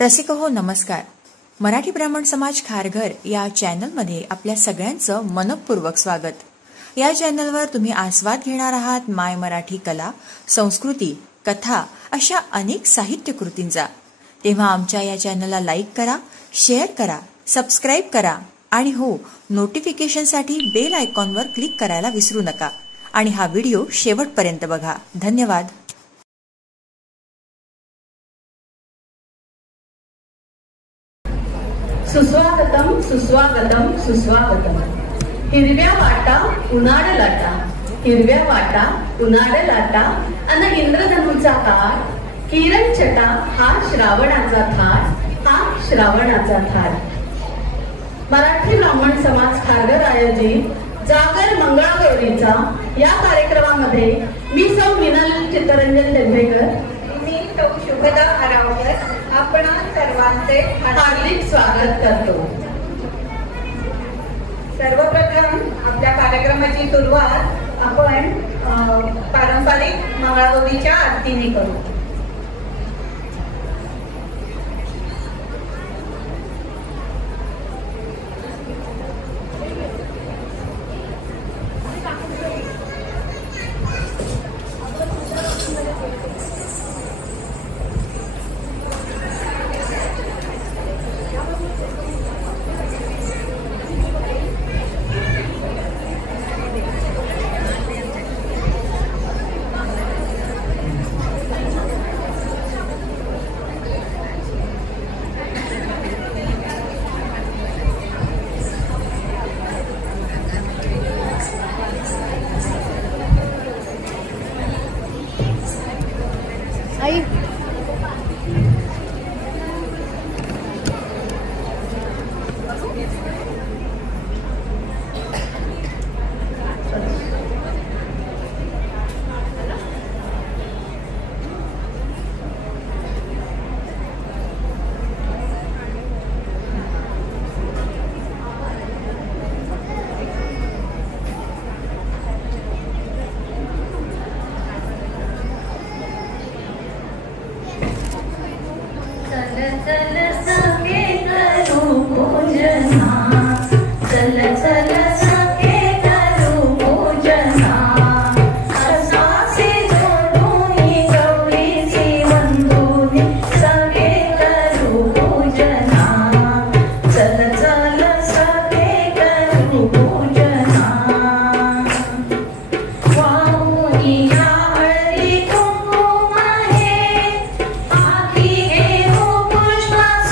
रसिक हो नमस्कार. मराठी ब्राह्मण समाज खारघर या चॅनलमध्ये आपल्या सगळ्यांचं मनपूर्वक स्वागत. या चॅनलवर तुम्ही आस्वाद घेणार आहात माय मराठी कला, संस्कृती, कथा अशा अनेक साहित्य कृतींचा. तेव्हा आमच्या या चॅनलला लाईक करा, शेअर करा, सबस्क्राईब करा आणि हो, नोटिफिकेशनसाठी बेल आयकॉनवर क्लिक करायला विसरू नका. आणि हा व्हिडिओ शेवटपर्यंत बघा. धन्यवाद. सुस्वागतम सुस्वागतम सुस्वागतम. हिरव्या वाटा उन्हाळ लाटा, हिरव्या वाटा उन्हाळ लाटा अन इंद्रधनुचा काळ, किरण छटा हा श्रावणाचा थाट, हा श्रावणाचा थाट. मराठी ब्राह्मण समाज खारघर आयोजित जागर मंगळागौरीचा या कार्यक्रमामध्ये मी सौ मिनल चित्तरंजन डेंभेकर, मी सौ शुभदा आरावकर आपणा सर्वांचे हार्दिक स्वागत करतो. सर्वप्रथम आपल्या कार्यक्रमाची सुरुवात आपण पारंपरिक मंगळागौरीच्या आरतीने करू. Christmas.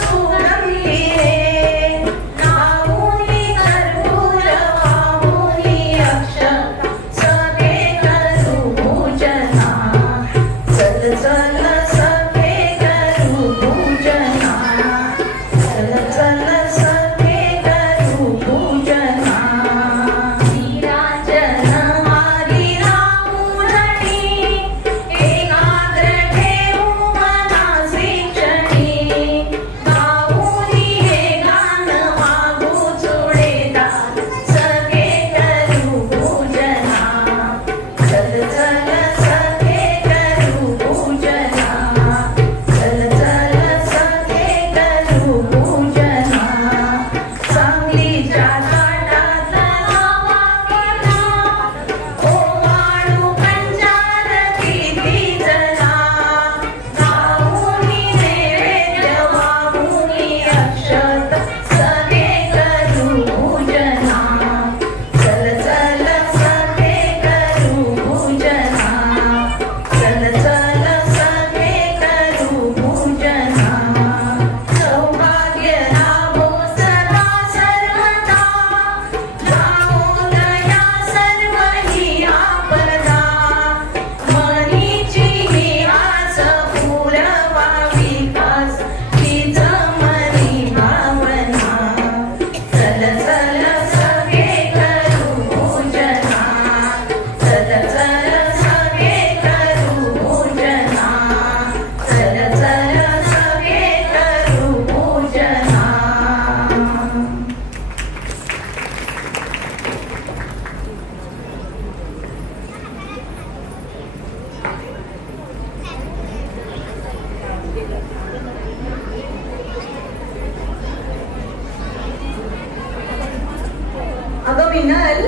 विनल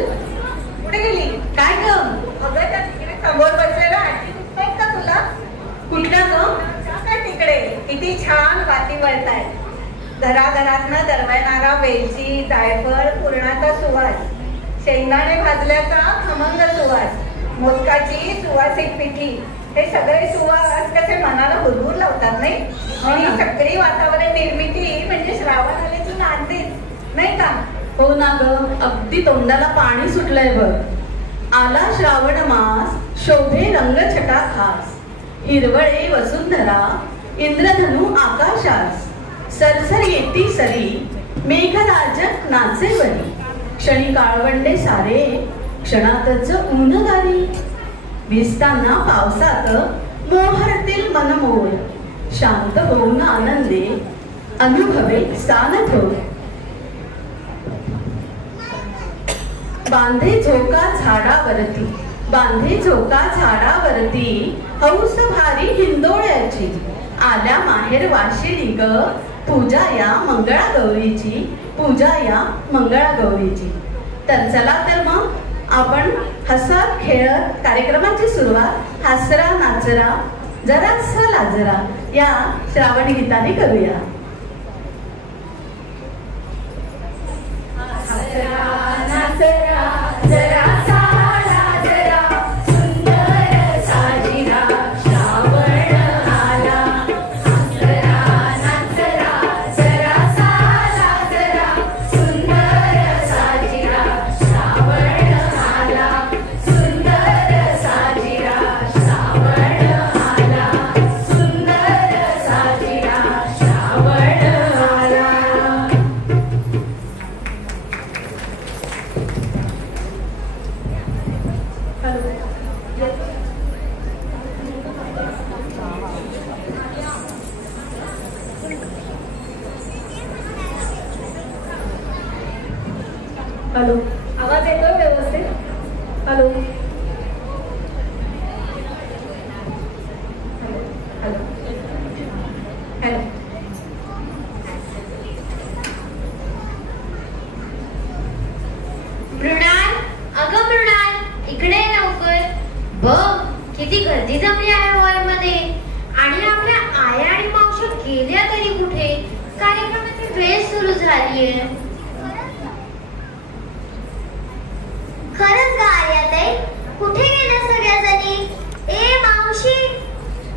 कुठे गेली? काय ग? अगं त्या तिकडे समोर बसलेला आजी दिसतायत का तुला? कुठल्या ग? काय तिकडे किती छान वाती वळतायत. घराघरातनं दरवळणारा वेलची, जायफळ, पुरणाचा सुवास, शेंगदाणे भाजल्याचा खमंग सुवास, मोदकाची सुवासिक पिठी, हे सगळे सुवास कसे मनाला हुरहुर लावतात नाही? आणि सगळी वातावरण निर्मिती म्हणजे श्रावण आल्याची नांदीच नाही का? हो ना ग, अगदी तोंडाला पाणी सुटलंय बघ. आला श्रावण मास, शोभे रंगछटा खास, हिरवळे वसुंधरा, इंद्रधनु आकाशास, सरसर येती सरी, मेघराजक नाचे बरी, क्षणी काळवंडे सारे, क्षणातच ऊनदारी, भिजताना पावसात मोहरतील मनमोर, शांत होऊन आनंदे अनुभवे सानथोर. बांधे झोका झाडावरती, बांधे झोका झाडावरती, हौस भारी हिंदोळ्याची, आल्या माहेर वाशिणी ग, पूजा या मंगळागौरीची, पूजा या मंगळागौरीची. तर चला तर मग आपण हसत खेळत कार्यक्रमाची सुरुवात हासरा नाचरा जरासा लाजरा या श्रावणी गीताने करूया. हॅलो, आवाज येतोय व्यवस्थित? Hello hello hello. मृणाल, अगं मृणाल, इकडे ये लवकर. बघ किती गर्दी जमली आहे हॉल मध्ये. आणि आपल्या आया आणि मावशी गेल्या तरी कुठे? कार्यक्रमाची वेळ सुरू झालीये. खरंच आर्याताई, कुठे गेल्या सगळ्याजणी? ए मावशी,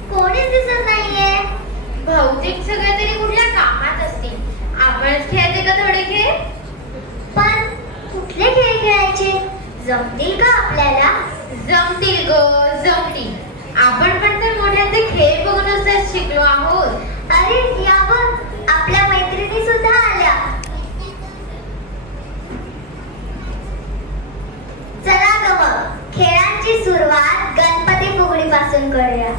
कोणीच दिसत नाहीये. बहुतेक सगळे तरी कुठल्या कामात असतील. आपणच खेळते का थोडे खेळ? पण कुठले खेळ खेळायचे? जमतील का आपल्याला? जमतील ग, जमतील. आपण पण तर मोठ्यांचे खेळ बघूनच तर शिकलो आहोत. अरे यावर आपल्या मैत्रिणी सुद्धा आल्या. चला ग मग, खेळांची सुरुवात गणपती फुगडी पासून करूया.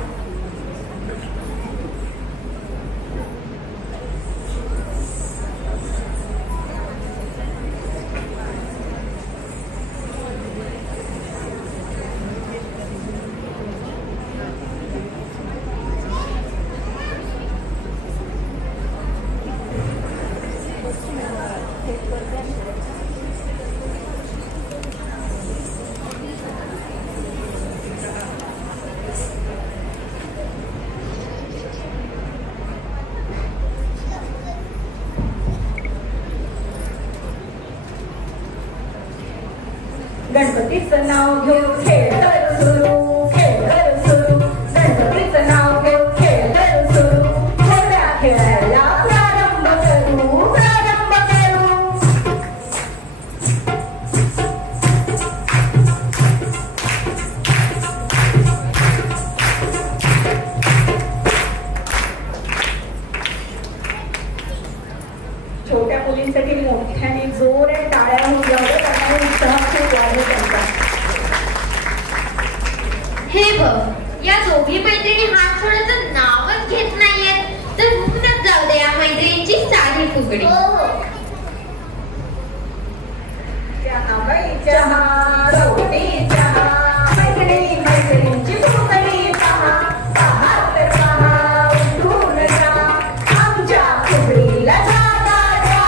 गणपतीचं नाव घेऊ खेळ करू सुरू, खेळ करू सुरू. गणपतीचं नाव घेऊ खेळ करू सुरू. खेळ्या खेळायला प्रारंभ करू, प्रारंभ करू. छोट्या मुलींसाठी मोठ्याने जोर टाळ्या होऊन जाऊ. हे बघ, या दोघी मैत्रिणी हात सोडायचं नावच घेत नाहीयेत. तर होऊनच जाऊ दे या मैत्रिणींची साधी फुगडी. चहा बाई चहा, रोटी चहा, मैत्रिणी मैत्रिणींची फुगडी पहा. पहा तर पहा, उठून जा, आमच्या फुगडीला जागा द्या.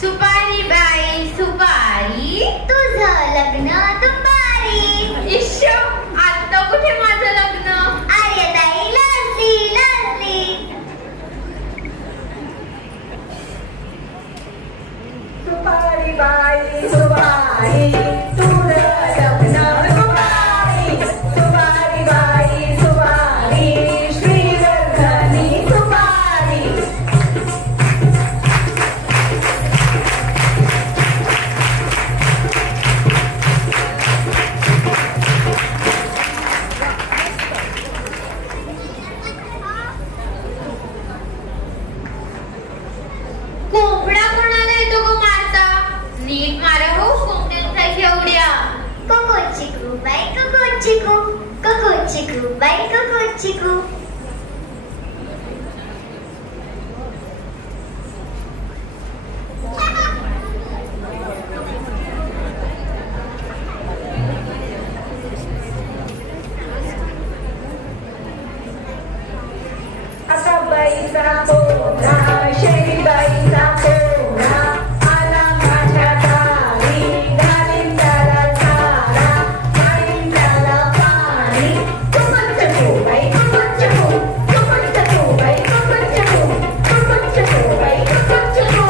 सुपारी बाई सुपारी, तुझं लग्न दुपारी. इश्श, आता कुठे माझं लग्न? अरे ताई लाजली लाजली. सुपारी बाई सुपारी, तुझं लग्न दुपारी. सुपारी बाई सुपारी, श्रीवर्धनी सुपारी. कोंबडा कोणाला येतो गो मारता? नीट मारा हो कोंबड्यांसारख्या उड्या. कोको चिकू बाई कोको चिकू, कोको चिकू बाई कोको चिकू. आता बाईचा पोरा, शेरी बाईचा पोरा, आला माझ्या दारी, घालीन त्याला चारा, घालीन त्याला पाणी. कुपच हो बाई कुपच हो, कुपच हो बाई कुपच हो, कुपच हो बाई कुपच हो.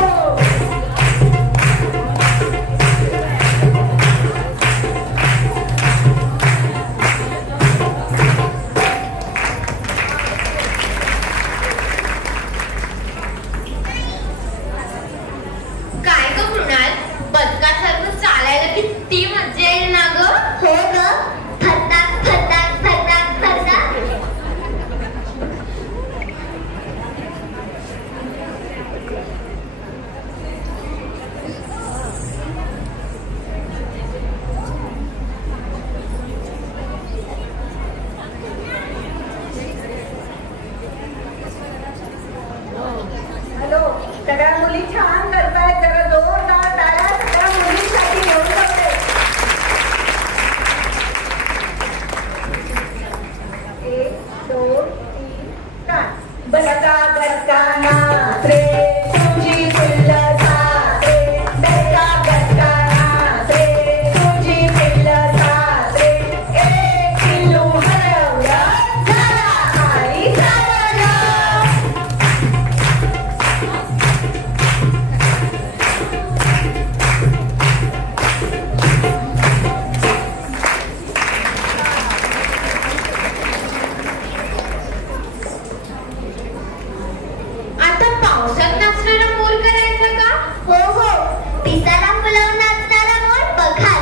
काय ग मृणाल, बदकासारखं चालायला किती मज्जा येईल ना ग. हो ग, फटाक फटाक फटाक फटाक. हॅलो, सगळ्या मुली छान करतायत. जरा जोरदार टाळ्या सगळ्या मुलींसाठी घेऊन जाऊया. 1 2 3 4. बरका बरका नाच रे, तुझी पिल्ल साथ रे. बरका बरका नाच रे, तुझी पिल्ल साथ रे. एक पिल्लू हरवलं, झाला आई झाला. आता पावसात नाचणारा मोर करायचा का? हो हो, पिसारा फुलवून नाचणारा मोर बघा.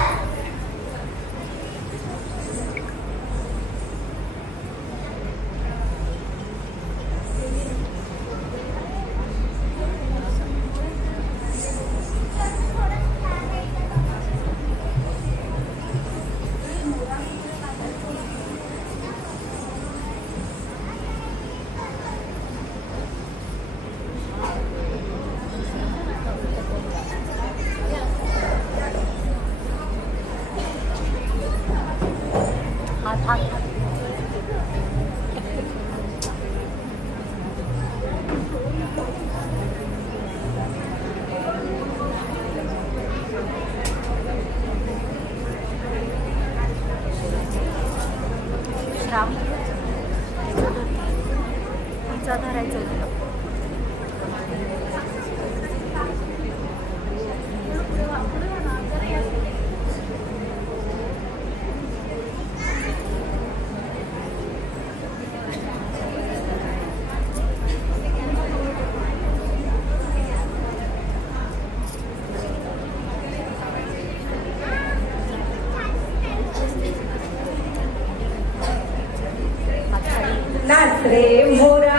नाच रे मोरा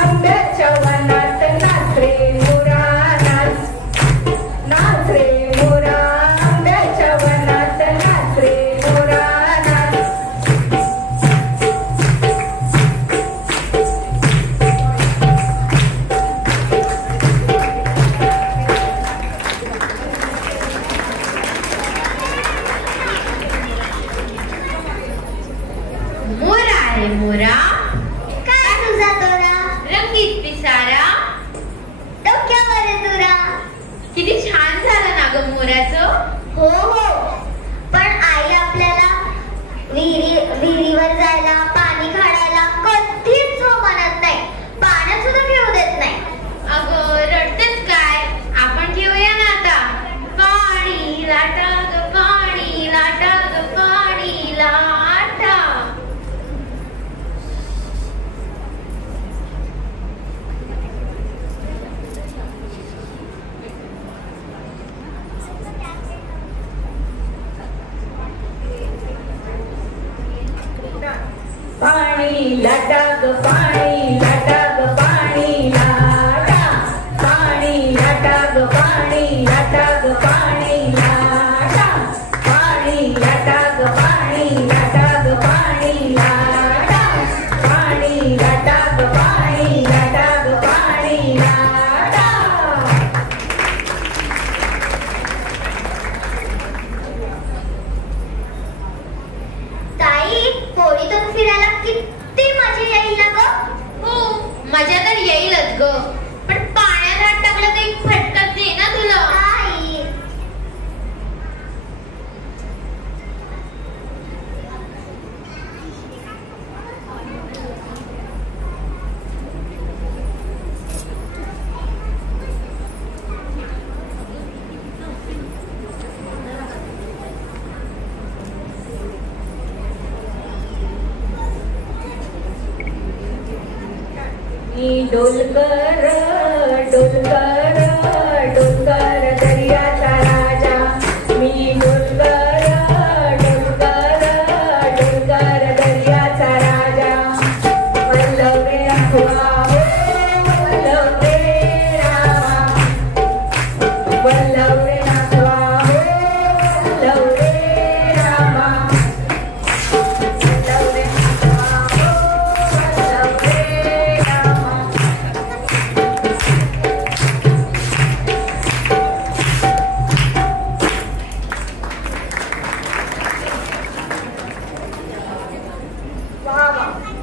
आंब्याच्या वनात, नाच रे मोरा नाच. लाटा ग पाणी लाटा ग पाणी लाटा पाणी लाटा ग पाणी लाटा ग पाणी लाटा पाणी लाटा ग पाणी लाटा ग पाणी लाटा पाणी लाटा ग पाणी लाटा ग पाणी लाटा. ताई, होळीतून फिरायला किती मजा येईल ना ग. हो, मजा तर येईलच ग, पण पाण्यात हात टाकलं तर एक फटकाच दे ना तुला. आई, डोलकर डोलकर डोलकर दर्याचा राजा मी डोलकर डोलकर डोलकर दर्याचा राजा. वल्लभ रे राघवा हो वल्लभ रे रामा वल्लभ रे राघवा हो वल्लभ रे रामा वल्लभ रे राघवा हो वल्लभ रे रामा.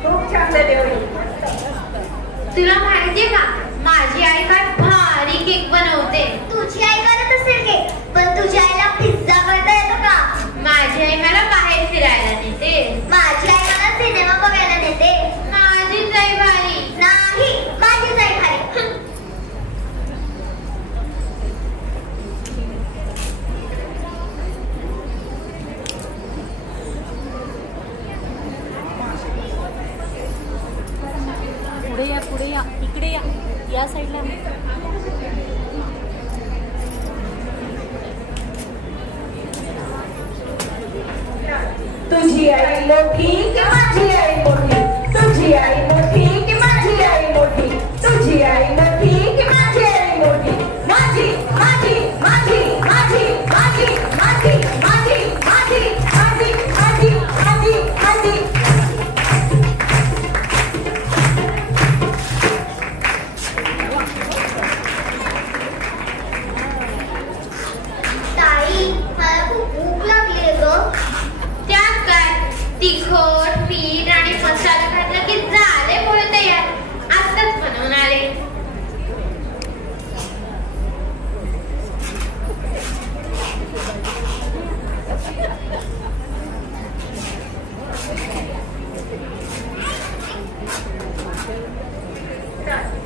खूप छान झाली होळी. तुला माहितीये का, माझी आई काय भारी केक बनवते. तुझी आई करत असेल की, पण तुझ्या आईला पिझ्झा करता येतो का? माझी आई मला बाहेर फिरायला नेते. माझी आई मला सिनेमा बघायला नेते. माझीच आई भारी. नाही, माझीच आई भारी. पुढे या इकडे या साईडला. तुझी आई मोठी की माझी आई मोठी तुझी आई मोठी की माझी आई मोठी तुझी आई मोठी की माझी आई मोठी माझी माझी माझी माझी माझी माझी माझी माझी माझी माझी माझी माझी. ताई, मला खूप भूक लागली आहे ग. त्यात काय, तिखट मीठ आणि मसाला घातला की झाले पोहे तयार. आत्ताच बनवून आले.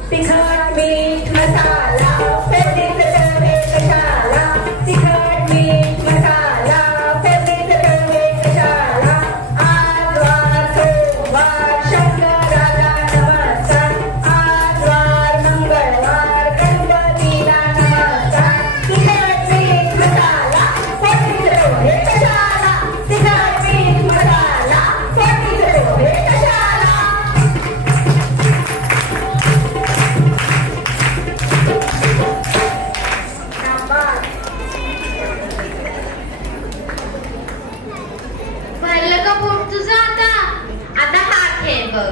तिखट मीठ मसाला फेवरेट तवे कशाला तिखट मीठ मसाला फेवरेट तवे कशाला. आज वार सोमवार शंकराला नमस्कार आज वार मंगळवार गणपतीला नमस्कार. तिखट मीठ मसाला फेवरेट तवे कशाला तिखट मीठ मसाला फेवरेट तवे कशाला. भरलं का पोट तुझं आता. आता हा खेळ बघ,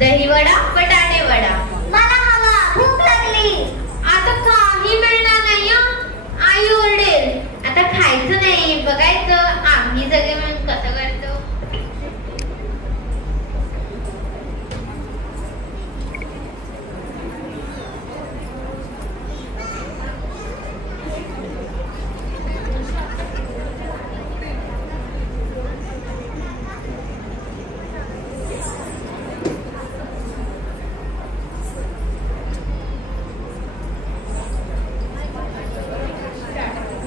दही वडा बटाटे वडा. मला हवा, भूक लागली. आता काही मिळणार नाही हं. आई ओरडेल. आता खायचं नाही, बघायचं आम्ही सगळे मिळून कसं करतो.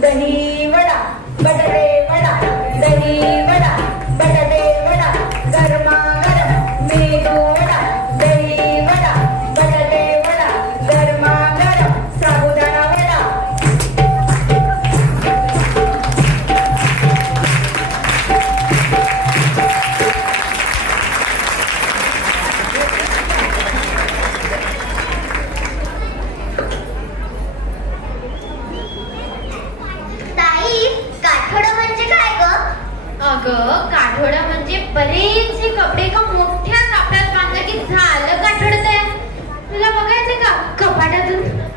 दही वडा बटाटे वडा दही वडा बटाटे वडा गरमागरम मेदू वडा दही वडा बटाटे वडा गरमागरम साबुदाणा वडा.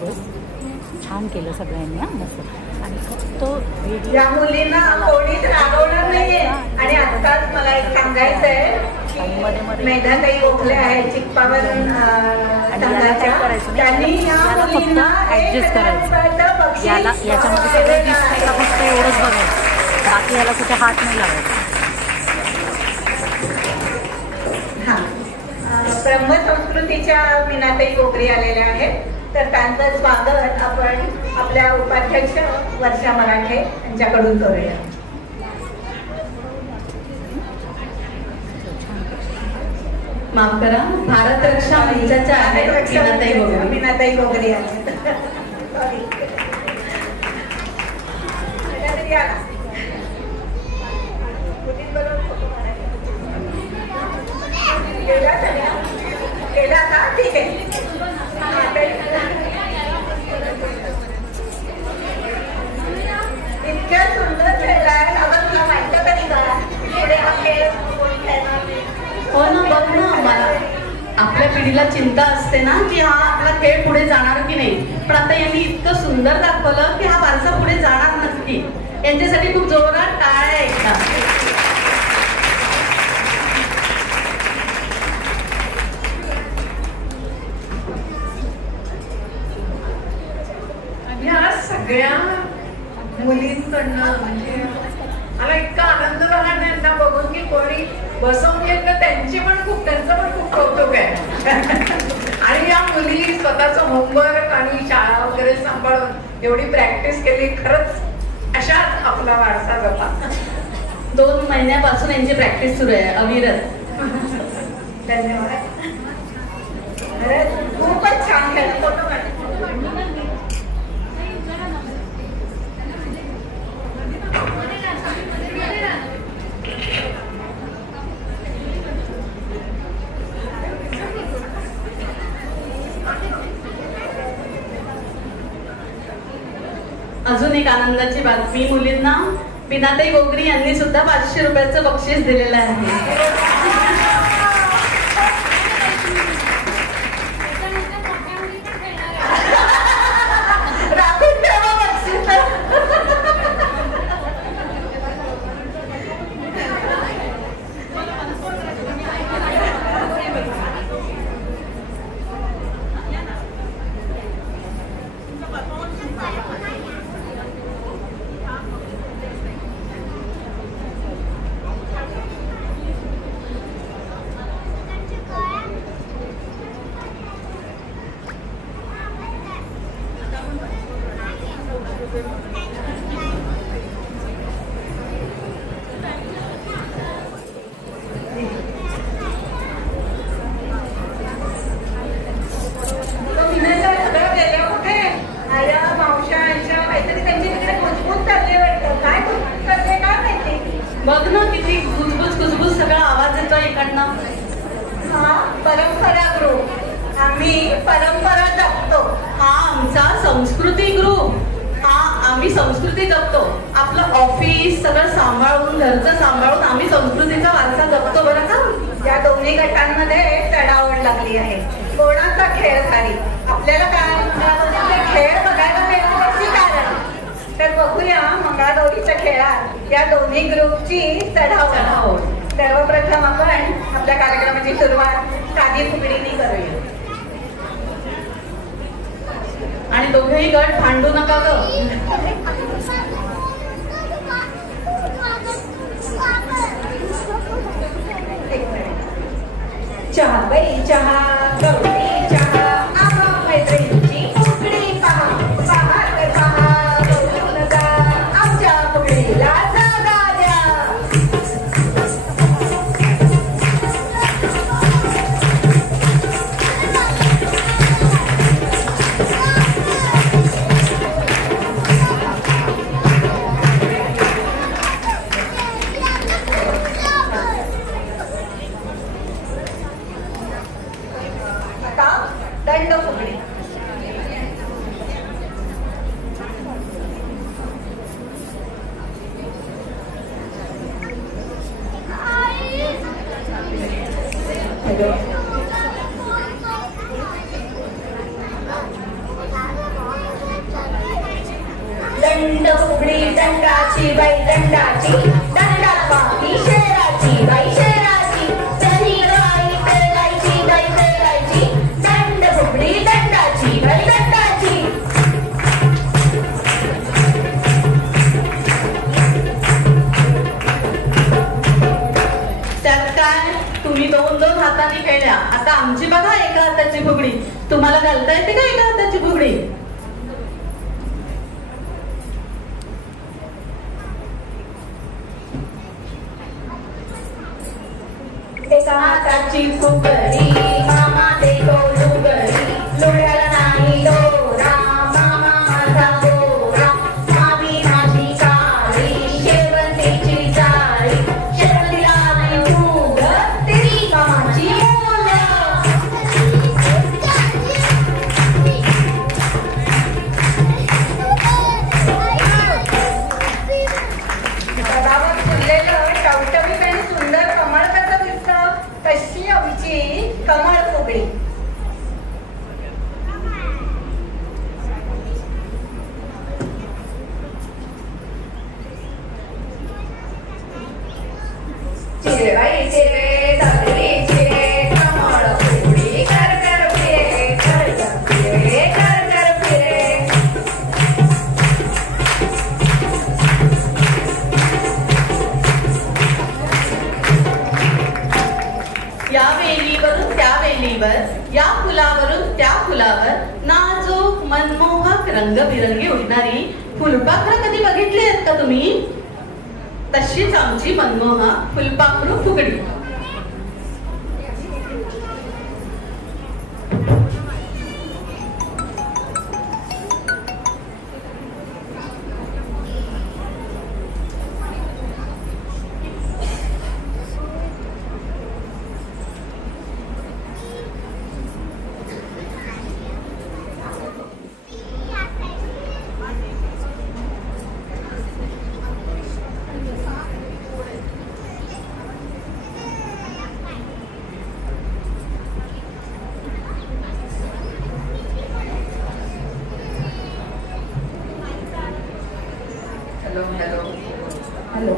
बस. छान केलं सगळ्यांनी हां मस्त. आणि फक्त या मुलींना कोणीच रागवणार नाहीये. आणि आत्ताच मला एक सांगायचं आहे, मेधाताई गोखले आहेत चिकपावरून संघाच्या, त्यांनी या मुलींना ऍडजस्ट करायचं. याला याच्यामध्ये सगळं दिसतंय का फक्त एवढंच बघायचं, बाकी याला कुठे हात नाही लावायचा. ब्रह्मसंस्कृतीच्या मीनाताई गोगरी आलेल्या आहेत, तर त्यांचं स्वागत आपण आपल्या उपाध्यक्ष वर्षा मराठे यांच्याकडून करूया. माफ करा, भारत रक्षा मंचाच्या मीनाताई गोगरी आहेत. केला का? ठीक आहे. इतक्या सुंदर खेळलाय, अगं तुला माहिती तरी का पुढे हा खेळ कोणी खेळणार नाही? हो ना, बघ ना, मला आपल्या पिढीला चिंता असते ना की हा आपला खेळ पुढे जाणार की नाही, पण आता यांनी इतकं सुंदर दाखवलं की हा वारसा पुढे जाणार नक्की. यांच्यासाठी खूप जोरात टाळ्या ऐकतात. ह्या सगळ्या मुलींकडनं म्हणजे मला इतका आनंद झाला त्यांना बघून की कोणी बसवून घेतलं, त्यांचं पण खूप कौतुक आहे. आणि या मुली स्वतःचं होमवर्क आणि शाळा वगैरे सांभाळून एवढी प्रॅक्टिस केली, खरंच अशाच आपला वारसा जपा. 2 महिन्यापासून यांची प्रॅक्टिस सुरू आहे अविरत. धन्यवाद. खूपच छान खेळ. फोटो अजून एक आनंदाची बातमी, मुलींना मीनाताई गोगरी यांनी सुद्धा 500 रुपयाचं बक्षीस दिलेलं आहे. बघ ना किती कुजबुज सगळा आवाज येतो इकडनं. हा परंपरा ग्रुप, आम्ही परंपरा जपतो. हा आमचा संस्कृती ग्रुप, हा आम्ही संस्कृती जपतो. आपलं ऑफिस सगळं सांभाळून, घरचं सांभाळून आम्ही संस्कृतीचा वारसा जपतो बरं का. या दोन्ही गटांमध्ये चढावड लागली आहे. कोणाचा खेळ भारी, आपल्याला काय खेळ बघायला मिळण्याची कारण, तर बघूया मंगळागौरीच्या खेळात या दोन्ही ग्रुपची चढावड. सर्वप्रथम आपण आपल्या कार्यक्रमाची सुरुवात साधी फुगडीने करूया. आणि दोघेही गट भांडू नका ग. चहा बाई चहा, गौरी चहा, आम्हा मैत्रिणींची फुगडी पहा, पहा तर पहा, गौरी नका आमच्या फुगडीला जागा द्या. दंड फुगडी. फुगडी दंडाची बाई दंडाची, दंडात वाटी शेराची बाई शेराची, दही गाई पेरायची बाई पेरायची, दंड फुगडी दंडाची बाई दंडाची. त्यात काय, तुम्ही दोन दोन हाताने खेळल्या. आता आमची बघा एका हाताची फुगडी. तुम्हाला घालता येते का एका हाताची फुगडी? एका हाताची फुगडी मामा देतो लुगडी, लुगड्याला नाही दोरा मामा माझा गोरा, मामी माझी काळी शेवंतीची जाळी, शेवंतीला नाही फुग तेरी कामाची मोल. गडावर फुललेलं टवटवीत आणि सुंदर कमळ कसं दिसतं, तशी आमची कमळ फुगडी. चिरबाई चिरे दगडी चिरे कमळ फुगडी कर कर फिरे, कर कर फिरे, कर कर फिरे. या वेलीवरून त्या वेलीवर, या फुलावरून त्या फुलावर नाजूक मनमोहक रंगबिरंगी उडणारी फुलपाखरं कधी बघितली आहेत का तुम्ही? तशीच आमची मनमोहक फुलपाखरू फुगडी. Hello hello.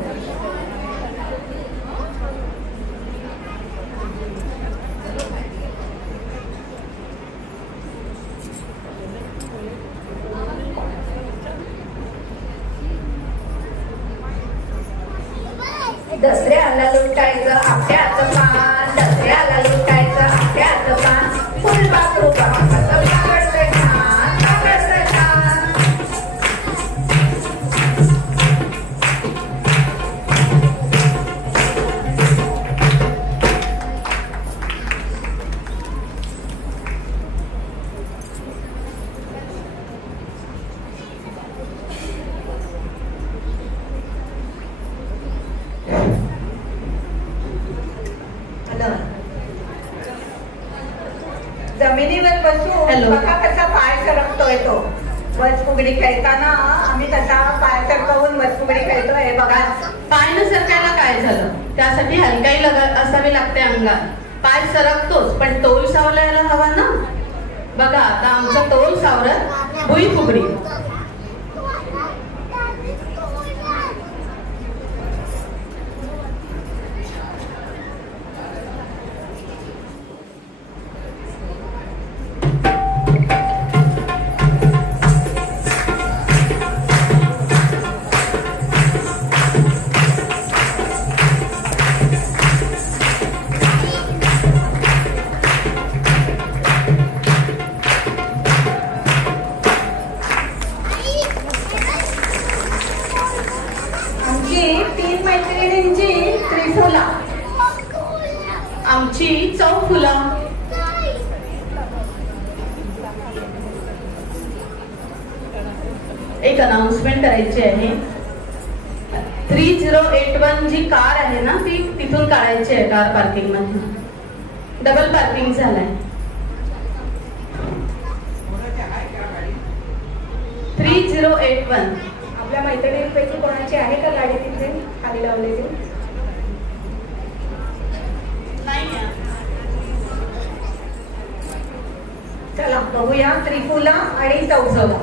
दसऱ्याला लुटायचं आपट्याचं पान, दसऱ्याला लुटायचं आपट्याचं पान, फुलपाखरू कसं पकडतंय छान, पकडतंय छान. जमिनीवर बसून हॅलो. बघा कसा पाय सरकतोय तो. वचफुगडी खेळताना आम्ही कसा पाय सरकवून वचफुगडी खेळतोय बघा. पाय न सरकायला काय झालं? त्यासाठी हलकाई असावी लागते अंगात. पाय सरकतोच, पण तोल सावलायला हवा ना. बघा आता आमचा तोल सावरत भुई फुगडी. आमची चौफुला. एक अनाउन्समेंट करायची आहे. 3081 जी कार आहे ना, ती तिथून काढायची आहे कार पार्किंग मध्ये. डबल पार्किंग झालाय. 3081. आपल्या मैत्रिणींपैकी कोणाची आहे का गाडी तिथे खाली लावलेली? चला बघूया त्रिफुला आणि चौफुला.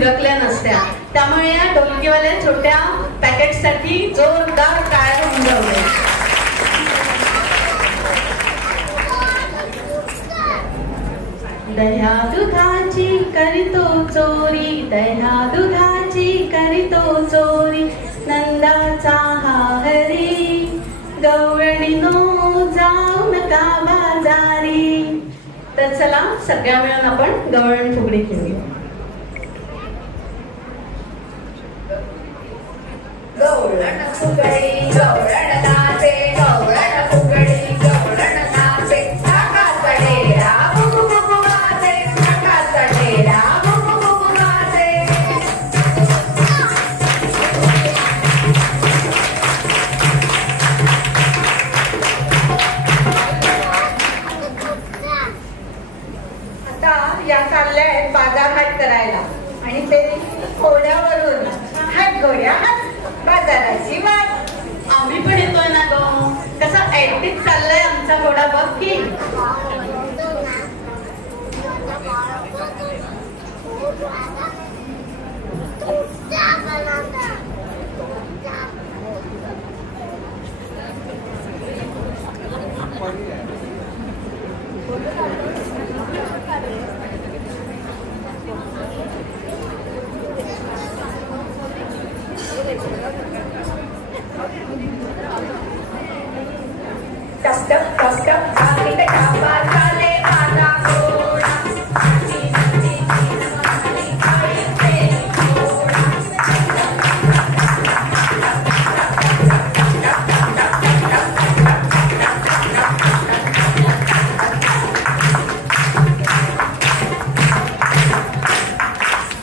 फिरकल्या नसत्या. त्यामुळे या ढोलकीवाल्या छोट्या पॅकेटसाठी जोरदार टाळ्या होऊन जाऊ. दह्या दुधाची करीतो चोरी, दह्या दुधाची करीतो चोरी, नंदाचा हा हरी, गवळणीनो जाऊ नका बाजारी. तर चला सगळ्या मिळून आपण गवळण फुगडी खेळूया. गवळण फुगडी गवळण नाचे, गवळण फुगडी गवळण नाचे, नाकाचा डेरा बुबु बुबु वाजे, नाकाचा डेरा बुबु बुबु वाजे. आता या चालल्या आहेत बाजार हाट करायला आणि ते घोड्यावरून हात घोड्या हात बाजाराची वाट. आम्ही पण येतोय ना ग. कसा ऍक्टिव्ह चाललाय आमचा घोडा बघ की. टप टप टप टप आगीत डाबा चाले माझा घोडा, नाची नाची चिनवाली आई तेरी घोडा.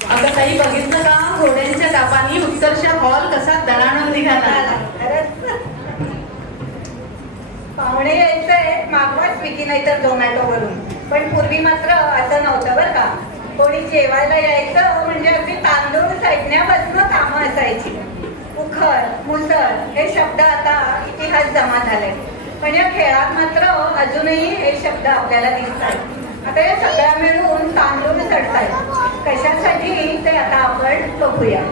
अगं ताई बघितलं का घोड्यांच्या टापांनी उत्तरच्या हॉल कसा दणाणून निघाला. पाहुणे यायचंय मागवाच स्विगी नाहीतर झोमॅटो वरून. पण पूर्वी मात्र असं नव्हतं बरं का. कोणी जेवायला यायचं म्हणजे अगदी तांदूळ साठण्यापासून कामं असायची. उखळ मुसळ हे शब्द आता इतिहास जमा झाले. पण या खेळात मात्र अजूनही हे शब्द आपल्याला दिसतात. आता या सगळ्या मिळून तांदूळ चढतायत. कशासाठी ते आता आपण बघूया.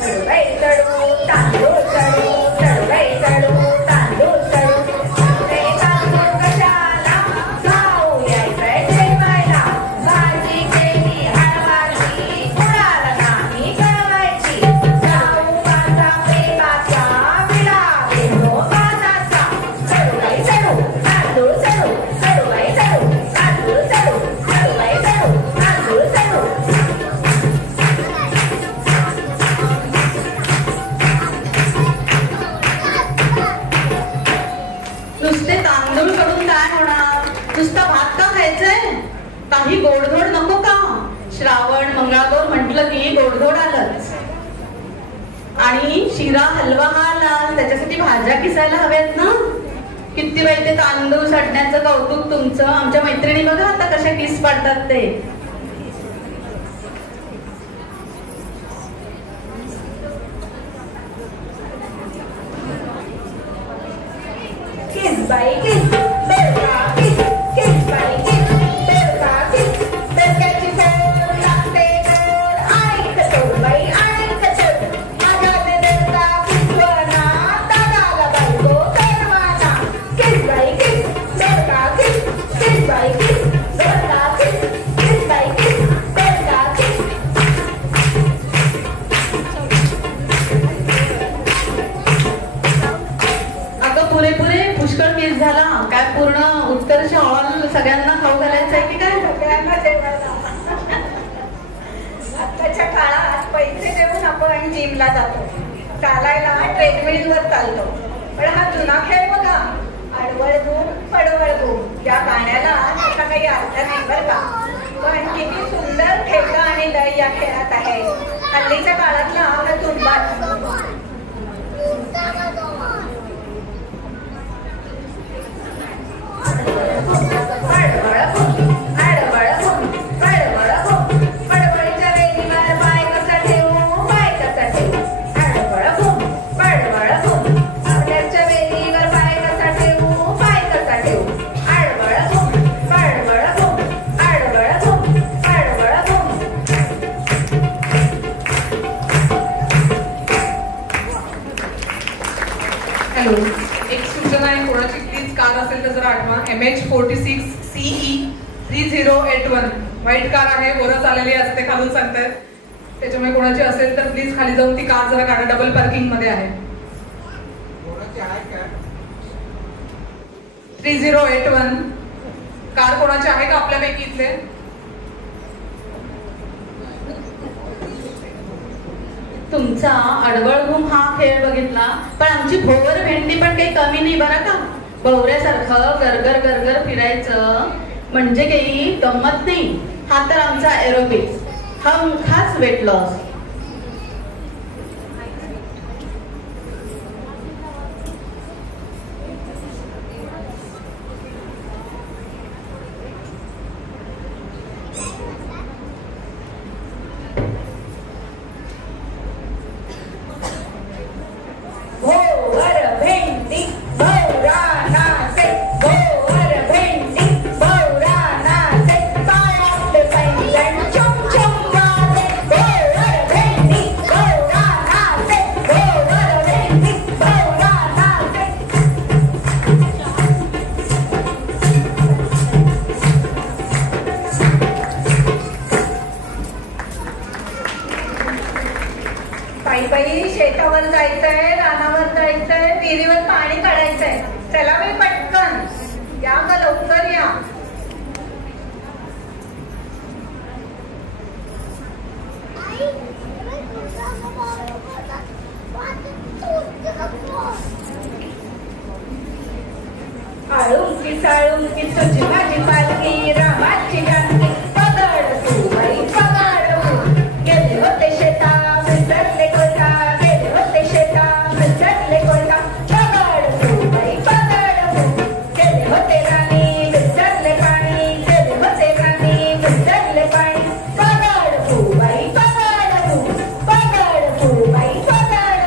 चढू चढू तांदूळ चढू, चढू चढू तांदूळ चढू, ते तांदूळ कशाला जाऊ यायचंय जेवायला. भाजी केली हळवाची, कुणाला नाही कळवायची. जाऊ माझा प्रेमाचा विडा घेतो माझाचा. चढू चढू तांदूळ चढू, चढू चढू तांदूळ चढू, चढू चढू तांदूळ चढू. नुसते तांदूळ कडून काय होणार. नुसता भात का खायचंय. काही गोडधोड नको का. श्रावण मंगळागौर म्हटलं की गोडधोड आलंच. आणि शिरा हलवा हा आला, त्याच्यासाठी भाज्या किसायला हव्यात ना. किती वेळ ते तांदूळ साठण्याचं कौतुक तुमचं. आमच्या मैत्रिणी बघा आता कशा किस पाडतात ते. किस बाई किस, बेलका किस, किस बाई किस, बेलका किस. बेलक्याची चव लागते गोड, आणि कचोड बाई आणि कचोड. माझ्या बेलका किसवना, दादाला बायको करवाना. किस बाई किस, बेलका किस, किस बाई किस, बेलका किस, किस बाई किस, बेलका किस. अगं पुरेपुरे पुष्कळ किस झाला. काय पूर्ण उत्तरच्या हॉल सगळ्यांना खाऊ घालायचं आहे की काय. सगळ्यांना जेवायला. आताच्या काळात पैसे देऊन आपण जिमला जातो, चालायला ट्रेडमिलवर चालतो. पण हा जुना खेळ बघा, आडवळ घुम पडवळ घुम. या गाण्याला असा काही अर्थ नाही बरं का. पण किती सुंदर ठेका आणि लय या खेळात आहे. हल्लीच्या काळातला हा तुंबाच. पडवळीच्या वेलीवर पाय कसा ठेवू, पाय कसा ठेवू. आडवळ घुम, पडवळ घुम. आंब्याच्या वेलीवर पाय कसा ठेवू, पाय कसा ठेवू. आडवळ घुम, पडवळ घुम. हॅलो, एक सूचना आहे, कोणाची प्लीज कार असेल तर जरा आठवा. MH46 CE 3081 व्हाईट कार आहे, वरच आलेली असते, खालून सांगतायत. त्याच्यामुळे कोणाची असेल तर प्लीज खाली जाऊन ती कार जरा काढा, डबल पार्किंग मध्ये आहे. 3081 कार कोणाची आहे का आपल्यापैकी इथले? तुमचा अडवळ घुम हा खेळ बघितला, पण आमची भोवर भेंडी पण काही कमी नाही बरं का. भोवऱ्यासारखं गरगर गरगर फिरायचं म्हणजे काही गंमत नाही. हा तर आमचा एरोबिक्स, हा खास वेट लॉस. शेतावर जायचंय, रानावर जायचंय, विहिरीवर पाणी काढायचंय. चला मी पटकन, या का लवकर या. आळुंकी साळुंकी तुझी माझी पालखी, रामाची जानकी, पगड तू बाई पगड. गेले होते शेता विसरले कोयता, गेले होते शेता विसरले कोयता, पगड तू बाई पगड. गेले होते राणी विसरले पाणी, गेले होते राणी विसरले पाणी, पगड तू बाई पगड. पगड तू बाई पगड,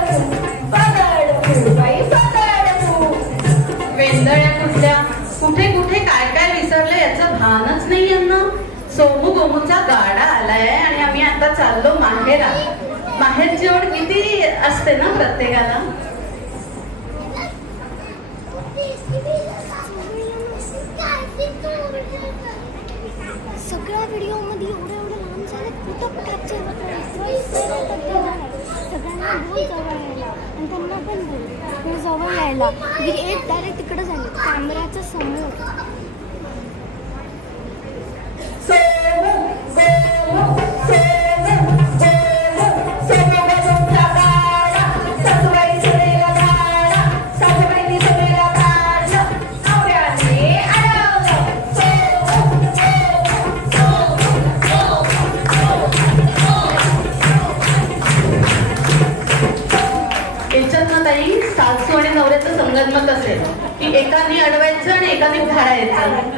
पगड तू बाई पगड. वेंदळ्या कुठल्या, कुठे कुठे काय काय विसरलं याचं भानच नाही यांना. सोमू गोमूचा गाडा आलाय आणि आम्ही आता चाललो माहेरा. माहेरची ओढ किती असते ना प्रत्येकाला. सगळ्या व्हिडिओ मध्ये एवढं एवढं लांब झालं, कुठं कॅप्चर सगळ्यांना बोल जवळ यायला आणि त्यांना पण बोल जवळ यायला. एक डायरेक्ट तिकडे झाले कॅमेऱ्याच्या समोर. सासू आणि नवऱ्याचं संगतमत असेल की एकाने अडवायचं आणि एकाने झाडायचं.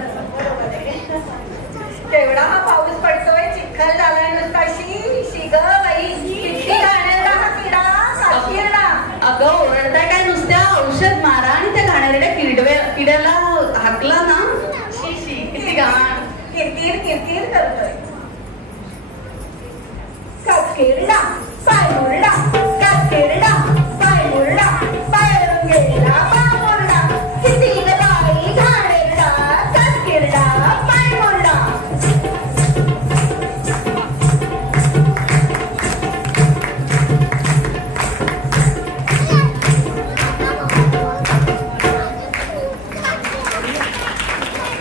केवढा हा पाऊस पडतोय, चिखल झालाय नुसता. शी ग बाई, किती घाणेरडा हा किडा, सासकिरडा. अगं ओरडताय काय, नुसत्या औषध मारा आणि त्या घाणेरड्या किड्याला हाकला ना. शी शी, किती घाण. किरकिर किरकिर करतोय. कासकिरडा, पाय मुरडा, कासकिरडा, पाय मुरडा, पाय गेला पाय मुरडा. किती ग बाई घाणेरडा, कासकिरडा, पाय मुरडा.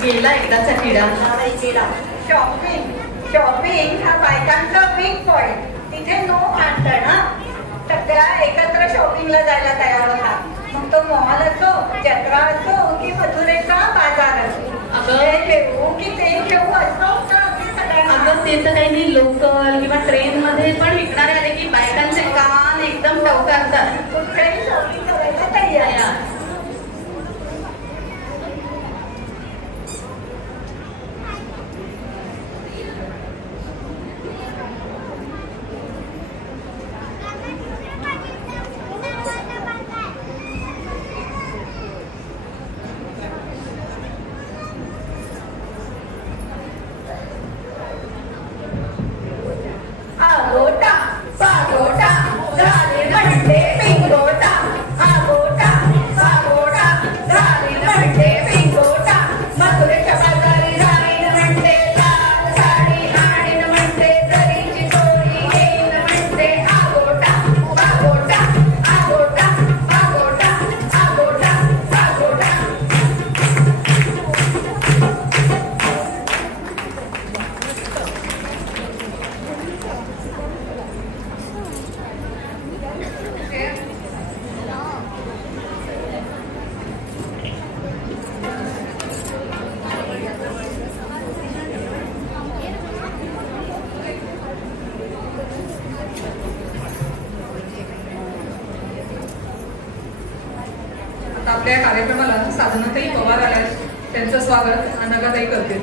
गेला एकदाचा किडा. शॉपिंग, शॉपिंग हा बायकांचा वीक पॉइंट. तिथे नो भांडण ना. सगळ्या एकत्र शॉपिंगला जायला तयार होतात. मग तो मॉल असो, जत्रा असो की मथुरेचा बाजार असो, हे घेऊ की ते घेऊ असं अगं ते तर काही नाही, लोकल किंवा ट्रेन मध्ये पण विकणारे आले की बायकांचे कान एकदम टवकारतात. कुठेही शॉपिंग करायला तयार. आगोटा पागोटा झाले म्हणते आता आपल्या कार्यक्रमाला साधनाताई पवार आल्या, त्यांचं स्वागत अनघाताई करतील.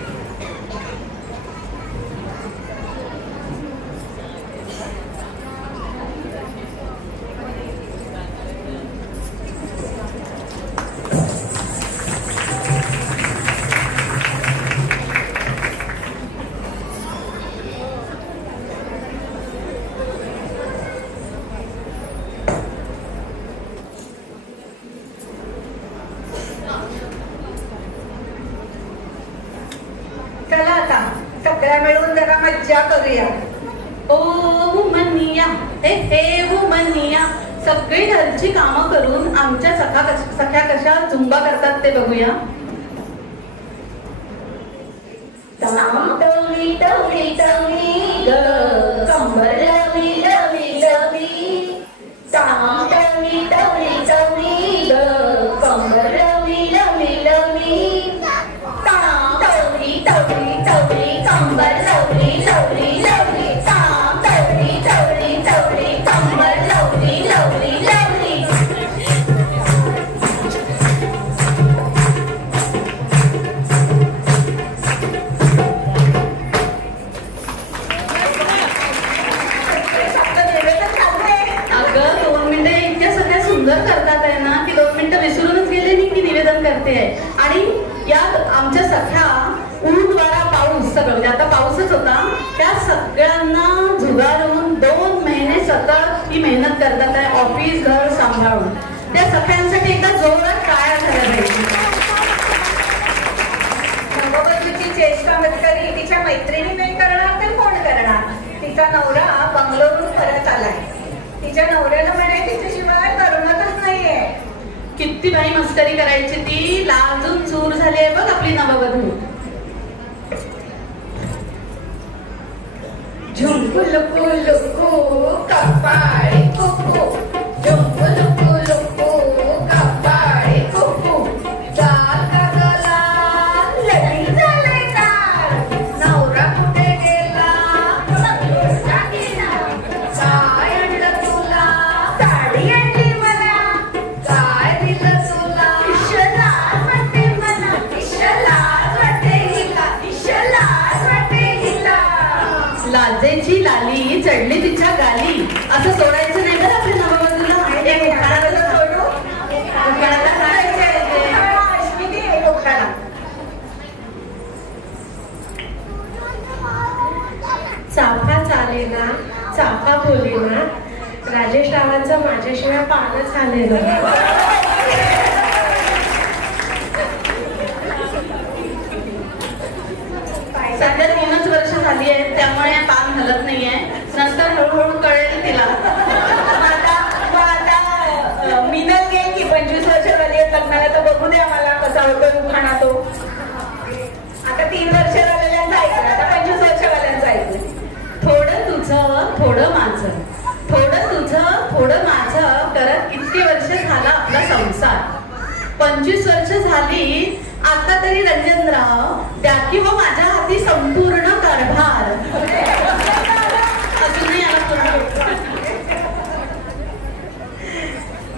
चला आता सगळ्या मिळून जरा मज्जा करूया. ओ वुमनिया हे वुमनिया, सगळी घरची कामं करून आमच्या सख्या कशा झुंबा करतात ते बघूया. टवळी टवळी टवळी ग कंबर लवली लवली लवली, टवळी टवळी टवळी ग कंबर लवली लवली लवली, टवळी टवळी टवळी कंबर लवली लवली लवली, टवळी टवळी टवळी कंबर लवली लवली लवली. अगं 2 मिनिटं इतक्या सगळ्या सुंदर करतात आहे ना की 2 मिनिटं विसरूनच गेले मी की निवेदन करते आहे. आणि यात आमच्या सख्या ऊन वारा पाऊस सगळं म्हणजे आता पाऊसच होता, त्या सगळ्यांना झुगारून 2 महिने सतत ही मेहनत करतात आहे ऑफिस घर सांभाळून. त्या सगळ्यांसाठी एकदा जोरात टाळ्या झाल्या पाहिजे. नववधूची चेष्टा मस्करी तिच्या मैत्रिणी नाही करणार तर कोण करणार. तिचा नवरा बंगलोरून परत आलाय. तिच्या नवऱ्याला म्हणे तिच्याशिवाय करमतच नाहीये. किती बाई मस्करी करायची ती, लाजून चूर झाली आहे बघ आपली नववधू. झुंकुलुकु लुकु कपाळी कुकू, झुंकुलुकु लुकु कपाळी कुकू, लाल कागला लढी झाले तार, नवरा कुठे गेला बंगलोरचा गेला, काय आणलं तुला साडी आणली मला, काय दिलं तुला इशलाज वाटते मला, इशलाज वाटते हिला, इशलाज वाटते हिला. लाजेची लाली चढली तिच्या गाली, असं सोडायचं नाही बरं आपल्या नववधूला. एक उखाणा सोडू, उखाणाला करायचं आहे ते. चाफा चालेना चाफा बोलेना, राजेश रावांचं माझ्याशिवाय पानच आलेलं. सध्या 3च वर्ष झाली आहेत त्यामुळे पान हलत नाहीये, नंतर हळूहळू कळेल तिला. आता मिनल घेईन की 25 वर्ष झाली आहेत लग्नाला, तर बघू दे आम्हाला कसा होतो उखाणा तो. आता 3 वर्ष झालेल्यांचं ऐकलं, आता 25 वर्षवाल्यांचं ऐकलं. थोडं तुझं थोडं माझं, थोडं तुझं थोडं माझं करत किती वर्ष झाला आपला संसार. 25 वर्ष झाली, आता तरी रंजनराव द्या किंवा माझ्या हाती संपूर्ण कारभार. अजूनही आला पूर्ण.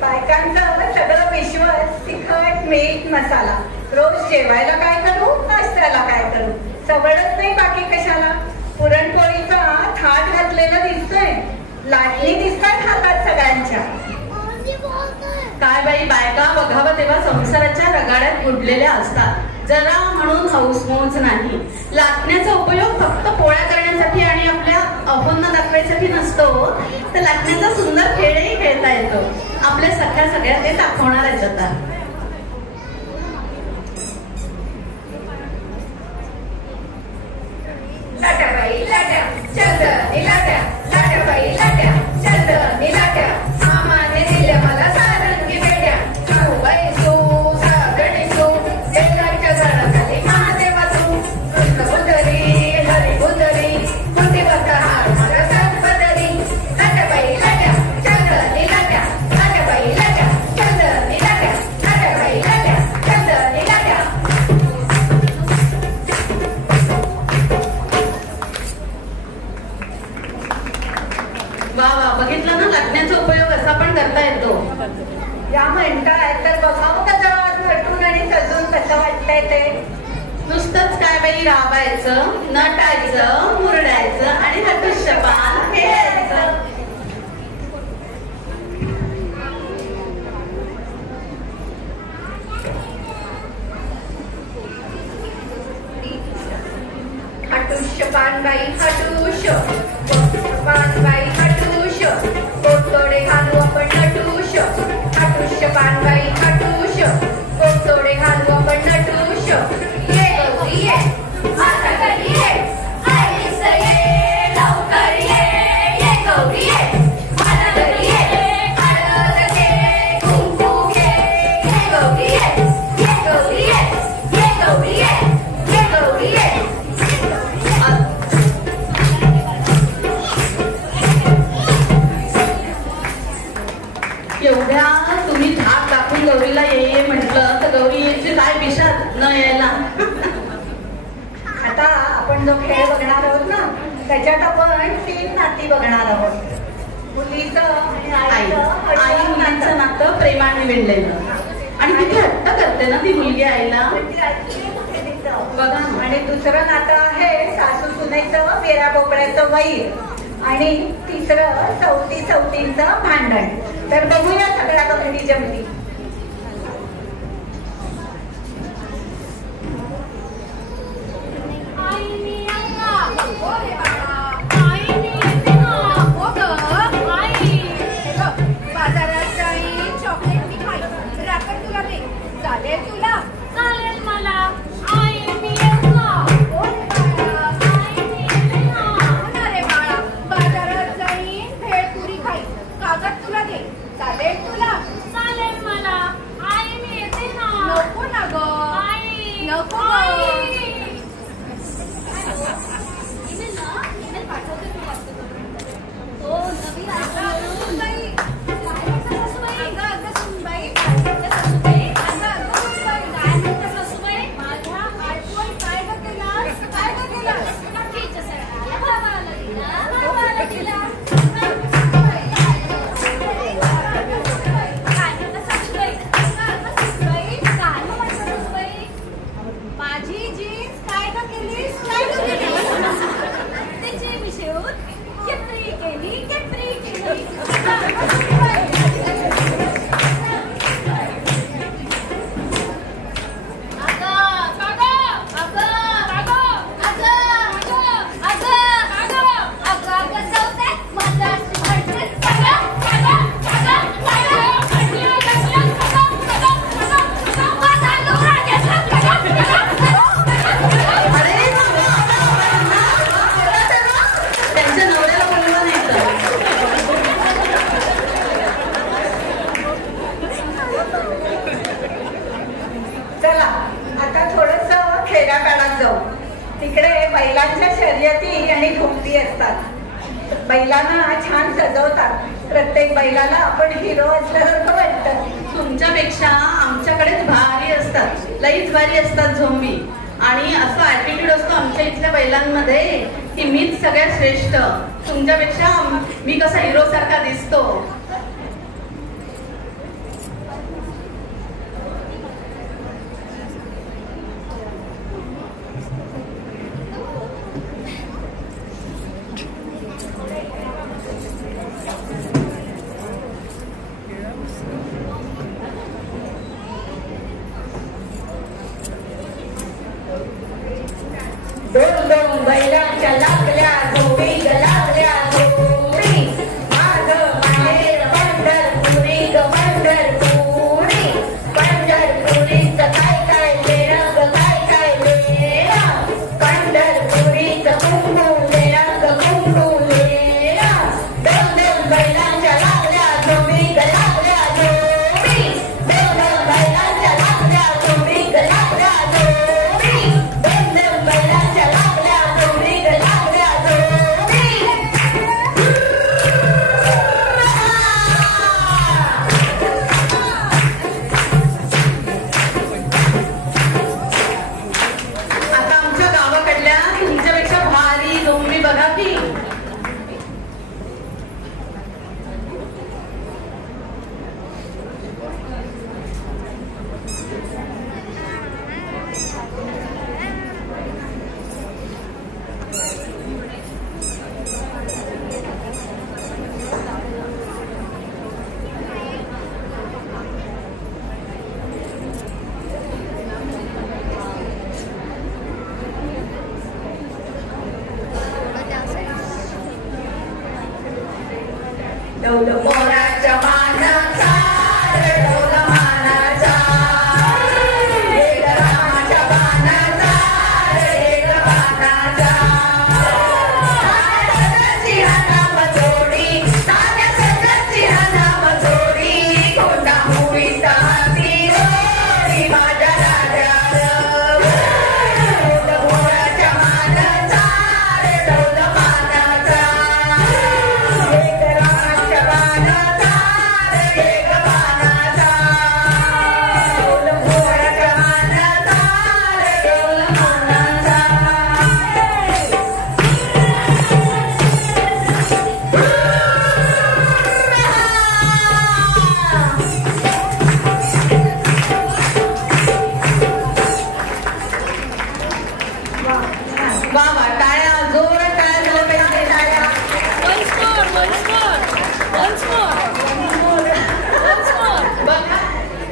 बायकांचं सगळं विश्वास तिखट मीठ मसाला. रोज जेवायला काय करू, नाश्त्याला काय करू, सवडच नाही बाकी कशाला. पुरणपोळीचा थाट घातलेला दिसतोय, लाटणी दिसतात हातात सगळ्यांच्या. काय बाई, बायका बघावं तेव्हा संसाराच्या रगाड्यात बुडलेल्या असतात. जरा म्हणून हौसमौज नाही. लाटण्याचा उपयोग फक्त पोळ्या करण्यासाठी आणि आपल्या अहोंना दाखवायसाठी नसतो, तर लाटण्याचा सुंदर खेळही खेळता येतो. आपल्या सगळ्या ते दाखवणार आहेत आता. लाटाबाई लाट्या चंदनी लाट्या, लाटाबाई लाट्या चंदनी लाट्या, आमाने दिल्या मला सारंगी बेड्या, बाई सो सागणी सो, बेलाच्या झाडाखाली महादेवा सो, कृष्ण बुंदरी हरी बुंदरी, कुंडीवरचा हार माझा संपदरी. लाटाबाई लाट्या चंदनी लाट्या, लाटाबाई लाट्या चंदनी लाट्या, लाटाबाई लाट्या चंदनी लाट्या. वा वा, बघितलं ना, लाटण्याचा उपयोग असा पण करता येतो. या म्हणताय तर बघावं का जरा आज नटून आणि सजून कसं वाटतंय ते. नुसतंच काय बाई राबायचं, नटायचं, मुरडायचं आणि हटुष्यपान खेळायचं. हटुष्य पानबाई हटुष, पानबाई हटुष, कोटोडे घालू आपण नटुष. हटुष्य पानबाई हटुष, कोटोडे घालू आपण नटुष. ये गौरी ये, आता घरी ये, आलीस ये, लवकर ये. ये गौरी ये, आता घरी ये, हळद घे, कुंकू घे. ये गौरी ये, ये गौरी ये, ये गौरी ये, ये गौरी ये. एवढ्या तुम्ही धाक टाकून गौरीला ये म्हटलं तर गौरीची काय विषाद न यायला. आता आपण जो खेळ बघणार आहोत ना त्याच्यात आपण 3 नाती बघणार आहोत. मुलीचं आणि आई मुलांचं नातं प्रेमाने विणलेलं आणि किती हट्ट करते ना ती मुलगी आईला बघा. आणि दुसरं नातं आहे सासू सुनेचं वेरा बोकड्याचं वैर आणि तिसरं चौथींचं भांडण. तर बघूया सगळ्या गमती जमती. बाजारात जाईल, चॉकलेट मी खाईल, राखण तुला दे. चालेल तुला? चालेल मला. आई मी येऊ का? आई मी येते ना. हो रे बाळा, बाजारात जाईल, भेळपुरी खाईल, कागद तुला दे. चालेल तुला? चालेल मला. आई मी येते ना. नको ना ग. आई नको. बैलांना छान सजवतात. प्रत्येक बैलाला आपण हिरो असल्यासारखं वाटतं. तुमच्यापेक्षा आमच्याकडेच भारी असतात, लईच भारी असतात झोंबी. आणि असा ऍटिट्यूड असतो आमच्या इथल्या बैलांमध्ये की मीच सगळ्यात श्रेष्ठ, तुमच्यापेक्षा मी कसा हिरो सारखा दिसतो. दोन दोन बैलांच्या लागल्या झोपी लागल्या झोपी. माग माहेर पंढरपुरी ग पंढरपुरी. पंढरपुरीचं काय काय लेणं ग काय काय लेणं. पंढरपुरीचं कुंकू लेणं ग कुंकू लेणं. दोन दोन बैलांच्या लागल्या झोपी ग लागल्या झोपी. दोन दोन बैलांच्या लागल्या झोपी ग लागल्या झोपी. दोन दोन बैलांच्या लागल्या झोपी ग लागल्या झोपी. डौल मोराच्या मानाचा डौल मानाचा वेग रामाच्या बाणाचा वेग बाणाचा सगळ्याची हा नाम जोडी तात्या सगळ्याची हा नाम जोडी कोंडा मुळीचा हाती गोडी माझ्या राजाला डौल मोराच्या मानाचा डौल मानाचा वेग रामाच्या बाणाचा वेग बाणाचा डौल मोराच्या मानाचा डौल मानाचा वा वा टाळ्या जोरात टाळ्या झाल्या पाहिजे टाळ्या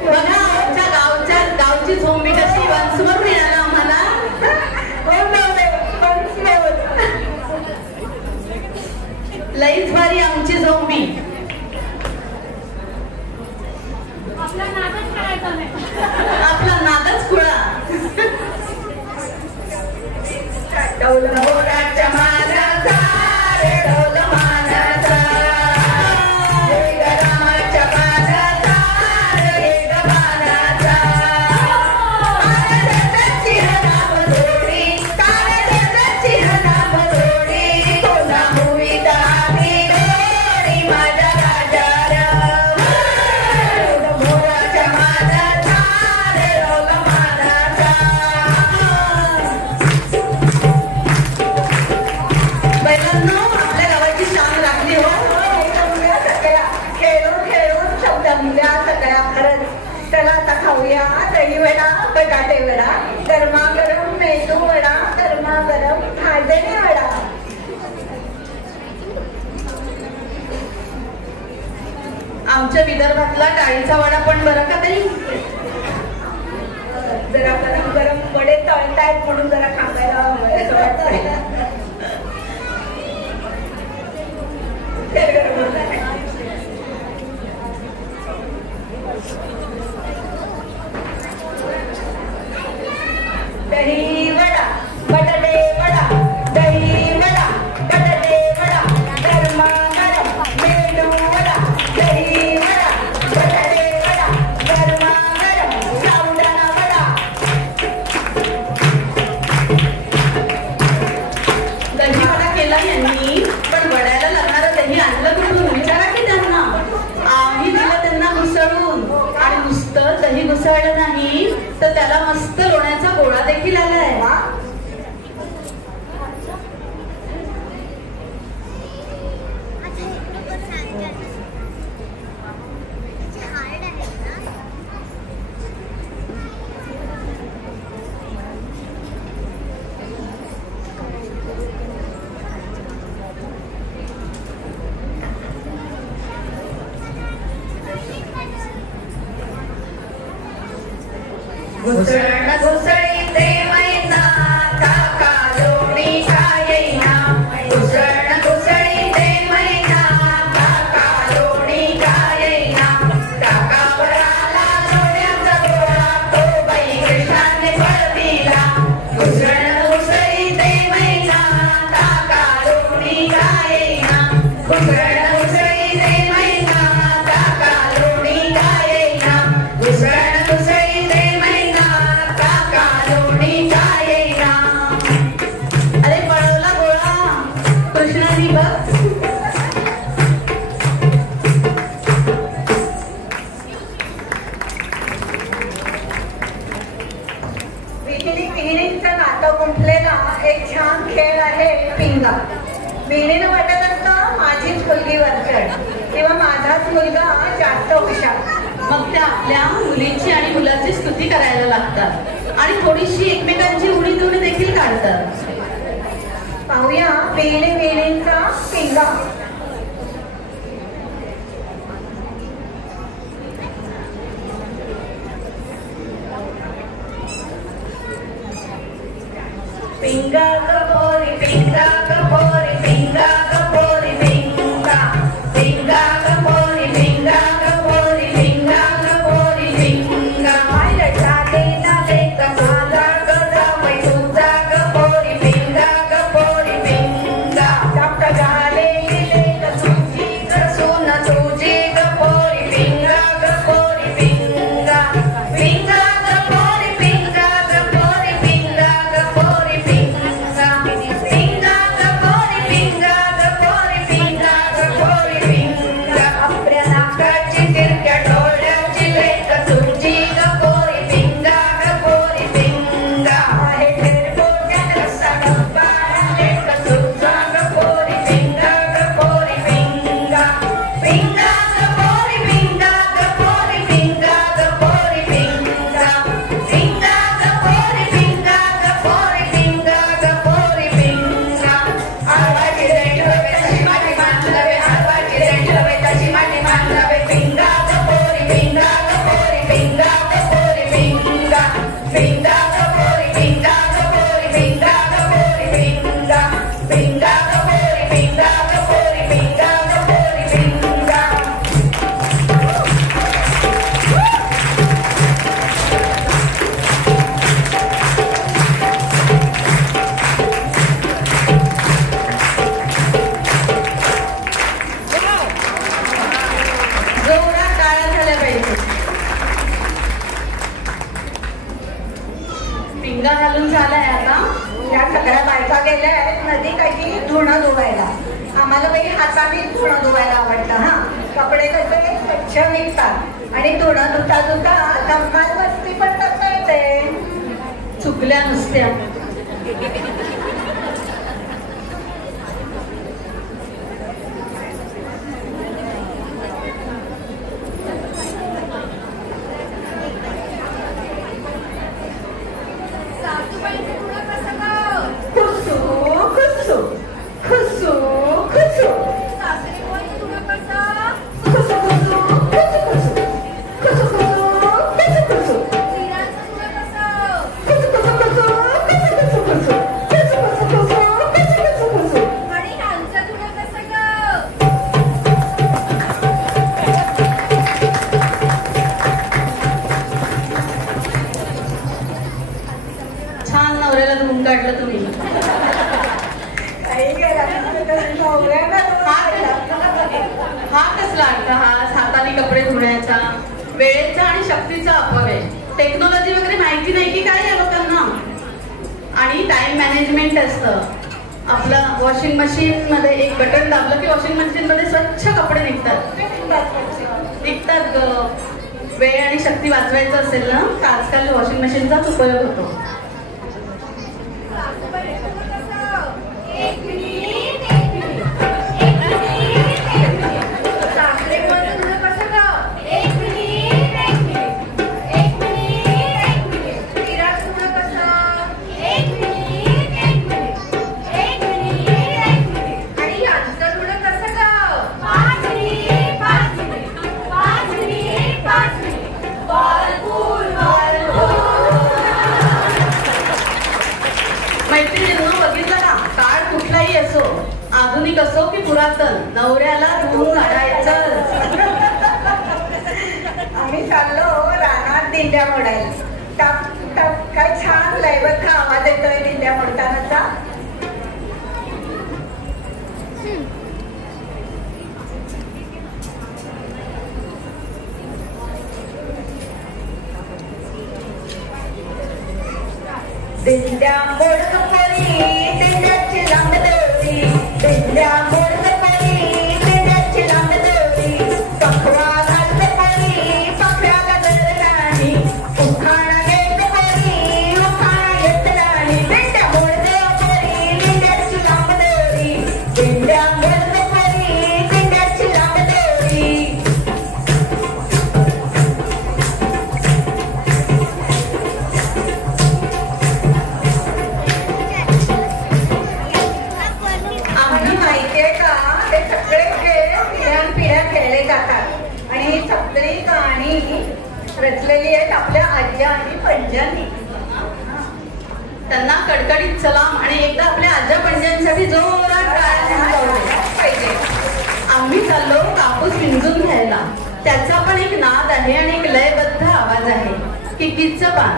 बघा आमच्या गावची झोंबी कशी वंसवर मिळाला आम्हाला लईच भारी आमची झोंबी आपला नादच खुळा डौल मोराच्या मानाचा डौल मानाचा वेग रामाच्या बाणाचा वेग बाणाचा काळजाची हा नाम जोडी काळजाची हा नाम जोडी कोंडा मुळीचा हाती गोडी माझ्या राजाला डौल मोराच्या मानाचा डौल मानाचा बैलांनो आपल्या गावाची शान राखली हो सगळ्या खेळून खेळून शब्द मुल्या सगळ्या खरंच चला आता खाऊया दही वडा बटाटे वडा गरमागरम मेदू वडा गरमागरम भाजणी वडा आमच्या विदर्भातला टाळीचा वडा पण बरं का ताई जरा गरम गरम वडे तळतायत म्हणून जरा खायला असं वाटतंय दही वडा बटाटे वडा दही वडा बटाटे वडा गरमागरम मेदू वडा दही वडा बटाटे वडा गरमागरम सावदाणा वडा दही वडा केला यांनी पण वड्याला लागणारं दही आणलं कुठून विचारा की त्यांना आम्ही दिलं त्यांना घुसळून आणि नुसतं दही घुसळलं नाही तर त्याला मस्त लोण्याचा गोळा देखील आलाय घुसळण घुसळीते मैना काका लोणी खायना घुसळण घुसळीते मैना काका लोणी खायना काकावर आला लोण्याचा गोळा तो बाई कृष्णाने फळ दिला घुसळण घुसळीते मैना काका लोणी खायना घुसळण घुसळीते मैना काका लोणी खायना घुसळण घुसळीते काका लोणी खायना अरे पळवला गोळा कृष्णानी बघ विहिरीचं नातं गुंफलेला एक छान खेळ आहे पिंगा विहिरीनं वाटत असतं माझीच मुलगी वरचढ किंवा माझाच मुलगा जास्त हुशार मग त्या आपल्या मुलीची आणि मुलाची स्तुती करायला लागतात आणि थोडीशी एकमेकांची उडी धुणी देखील काढतात पाहूया विहिरीचा पिंगा पिंगा कपोरी पिंगा कपोरी पिंगा कपोरी पिंगा पिंगा शिमगा घालून झालाय आता. या सगळ्या बायका गेल्या आहेत नदी काही धुणं धुवायला. आम्हाला बाई हाताने धुणं धुवायला आवडतं. हा, कपडे कसे स्वच्छ निघतात आणि धुणं धुता धुता धम्माल मस्ती पण करता येते. चुकल्या नुसत्या. काढलं तुम्ही. हा कसला अट्टहास, हाताने कपडे धुण्याचा, वेळेचा आणि शक्तीचा अभाव आहे. टेक्नॉलॉजी वगैरे माहिती नाही की काय या लोकांना. आणि टाइम मॅनेजमेंट असतं आपलं. वॉशिंग मशीन मध्ये एक बटन दाबलं की वॉशिंग मशीन मध्ये स्वच्छ कपडे निघतात. वेळ आणि शक्ती वाचवायचं असेल ना तर आजकाल वॉशिंग मशीनचाच उपयोग होतो. आधुनिक असो की पुरातन, नवऱ्याला धुवून काढायचं. आम्ही चाललो रानात दिंड्या मोडायला. टप टप काय छान लयबद्ध आवाज येतोय दिंड्या मोडतानाचा. दिंड्या मोडत परी दिंड्याची लांब दोरी. दिंड्या मोडत परी दिंड्याची लांब दोरी. पखवा घालत परी पखव्याला दर नाही. उखाणा घेत परी उखाणा येत नाही. दिंड्या मोडत परी दिंड्याची लांब दोरी. दिंड्या मोडत परी दिंड्याची लांब दोरी. आणि ही सगळी गाणी रचलेली आहेत आपल्या आज्या आणि पणज्यांनी. त्यांना कडकडीत सलाम आणि एकदा आपल्या आज्या पणज्यांसाठी जोरात टाळ्या पाहिजे. आम्ही चाललो कापूस पिंजून घ्यायला. त्याचा पण एक नाद आहे आणि एक लयबद्ध आवाज आहे. किकीचं पान.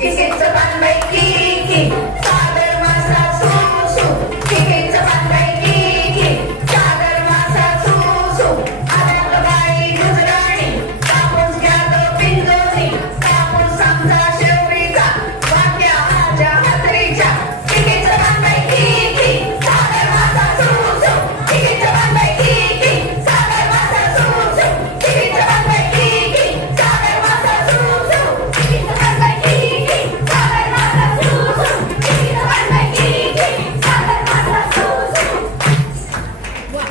किकीचं पान बाई किकी सागर मासा सू सू. किकीचं पान बाई किकी सागर मासा सू सू. आल्यात बाई गुजराणी कापूस घ्या तो पिंजोनी. कापूस आमचा शेवरीचा वाक्या आजा हातरीच्या. किकीचं पान बाई किकी सागर मासा सू सू. किकीचं पान बाई किकी सागर मासा सू सू. किकीचं पान बाई किकी सागर मासा सू सू. किकीचं पान बाई किकी सागर मासा सू सू. किकीचं पान बाई किकी सागर मासा सू सू.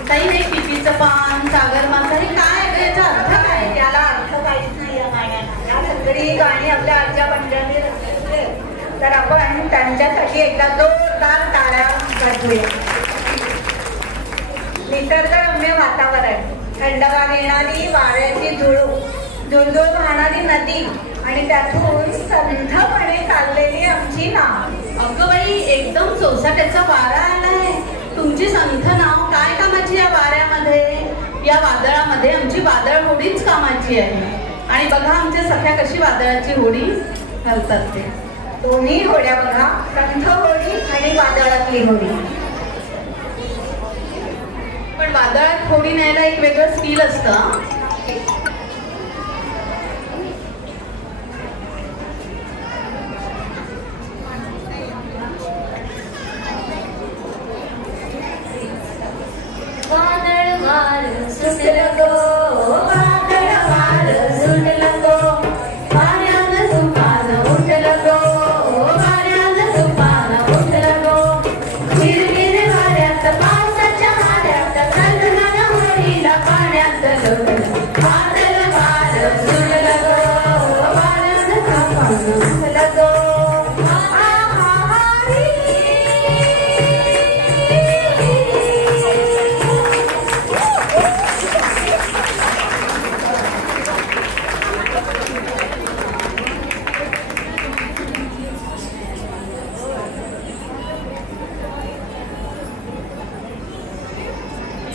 काही नाही. किकीचं पान, सागर मासा हे काय, याचा अर्थ काय? त्याला अर्थ काहीच नाही या गाण्याला. या सगळी गाणी आपल्या आजच्या पंजाबी रचलेली आहेत. तर आपण त्यांच्यासाठी एकदा जोरदार टाळ्या वाजवूया. निसर्गरम्य वातावरण, थंडगार येणारी वाऱ्याची झुळूक, झुळझुळ वाहणारी नदी आणि त्यातून संथपणे चाललेली आमची नाव. अगं बाई, एकदम सोसाट्याचा वारा आलाय. तुमची संथ नाव काय कामाची या वाऱ्यामध्ये? या वादळामध्ये आमची वादळ होडीच कामाची आहे. आणि बघा आमच्या सख्या कशी वादळाची होडी घालतात ते. दोन्ही होड्या बघा, संथ होडी आणि वादळातली होडी. पण वादळात होडी कसोटी न्यायला एक वेगळं स्किल असतं.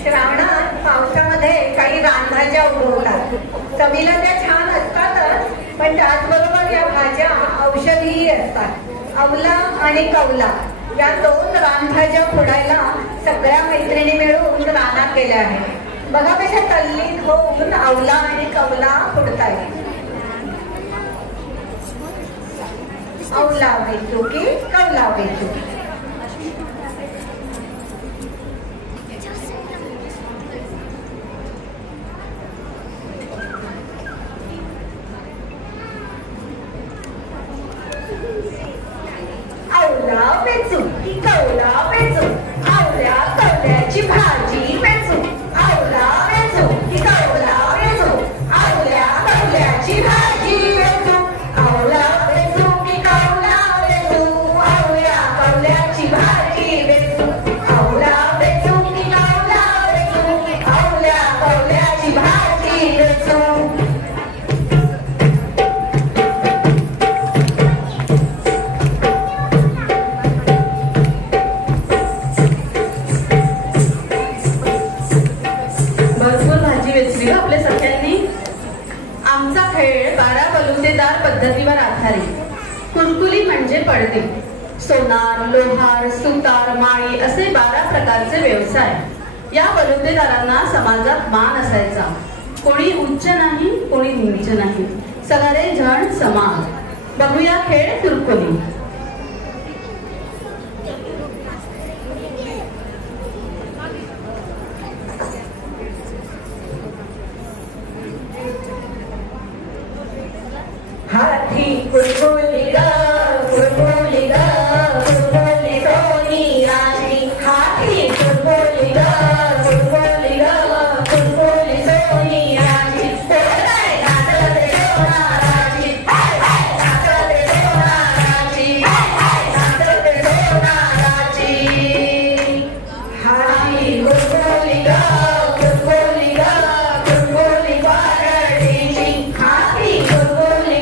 श्रावणात पावसामध्ये काही रानभाज्या उगवतात. चवीला त्या छान असतातच, पण त्याचबरोबर या भाज्या औषधीही असतात. आवला आणि कवला या 2 रानभाज्या फोडायला सगळ्या मैत्रिणी मिळून रानात गेल्या आहेत. बघा कशा तल्लीन होऊन आवला आणि कवला फोडतायत. आवला वेचू की कवला वेचू? आवला वेचू की कवला वेचू? आवल्या कवल्याची भाजी वेचू. आवला वेचू की कवला वेचू? आवल्या कवल्याची भाजी वेचू. आवला वेचू की कवला वेचू? आवल्या कवल्याची भाजी वेचू. आवला वेचू की कवला वेचू? आवल्या कवल्याची भाजी वेचू. आपल्या सगळ्यांनी. आमचा खेळ 12 बलुतेदार पद्धतीवर आधारित. कुलकुली म्हणजे पडदे, सोनार, लोहार, सुतार, माळी असे 12 प्रकारचे व्यवसाय. या बलुतेदारांना समाजात मान असायचा. कोणी उच्च नाही, कोणी नीच नाही, सगळे जण समान. बघूया खेळ कुलकुली. हाथी कुलकुली ग कुलकुली ग कुलकुली सोनी राजी. हाथी कुलकुली ग कुलकुली ग कुलकुली सोनी राजी. नाचते सोना राजी, नाचते सोना राजी, नाचते सोना राजी. हाथी कुलकुली ग कुलकुली ग कुलकुली वारडीची. हाथी कुलकुली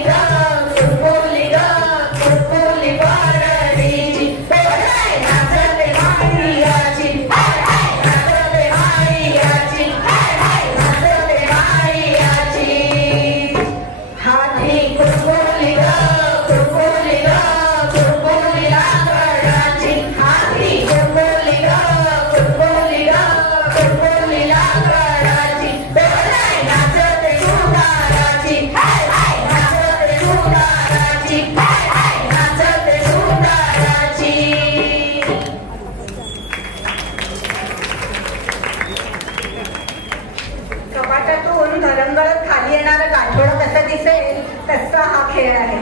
कपाटातून घरंगळत खाली येणारं गाठोडं कसं दिसेल तसा हा खेळ आहे.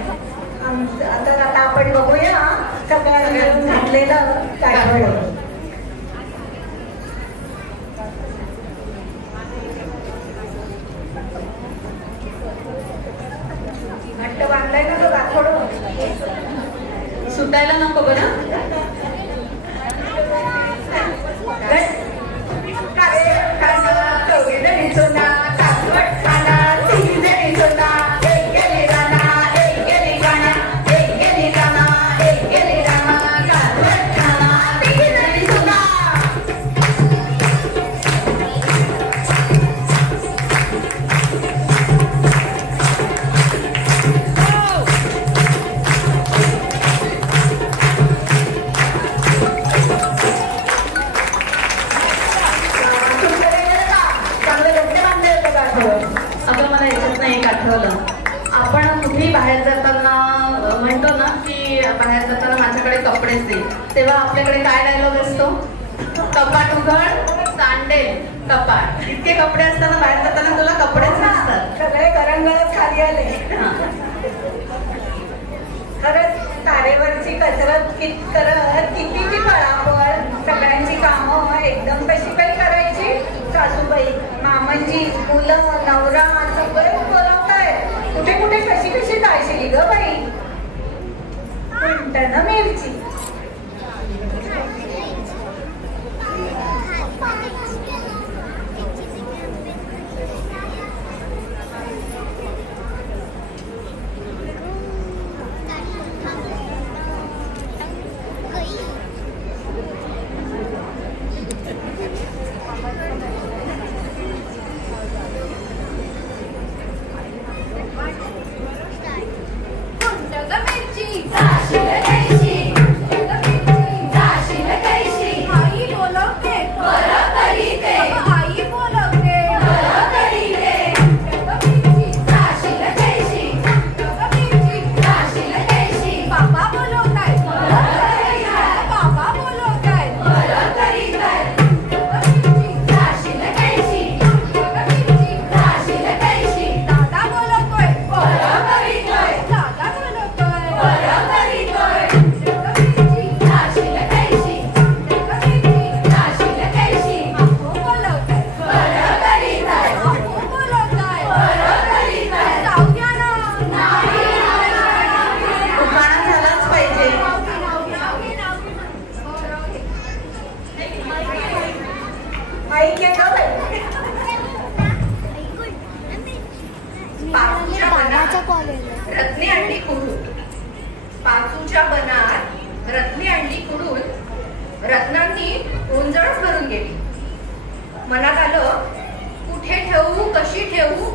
तर आता आपण बघूया सगळ्यांनी घातलेलं गाठोडं. घट्ट बांधलाय ना तो गाठोडं, सुटायला नको बरं. एक गेली बाहेर जाताना म्हणतो ना की बाहेर जाताना माझ्याकडे कपडेच नाही, तेव्हा आपल्याकडे काय डायलॉग असतो? कपाट उघड, सांडेल कपाट. इतके कपडे असताना बाहेर जाताना तुला कपडेच नसतात, सगळे गरंगळच खाली आले. खरंच तारेवरची कसरत करत कितीची पळापळ, सगळ्यांची कामं एकदम कशी काही करायची. सासूबाई, मामांजी, मुलं, नवरा सगळे बोलवताय. कुठे कुठे कशी कशी जायची ग बाई. म्हणताना मिरची रत्ने अंडी कुडून, पाचूच्या बनात रत्ने अंडी कुडून रत्नांनी ओंजळच भरून गेली. मनात आलं कुठे ठेवू, कशी ठेवू.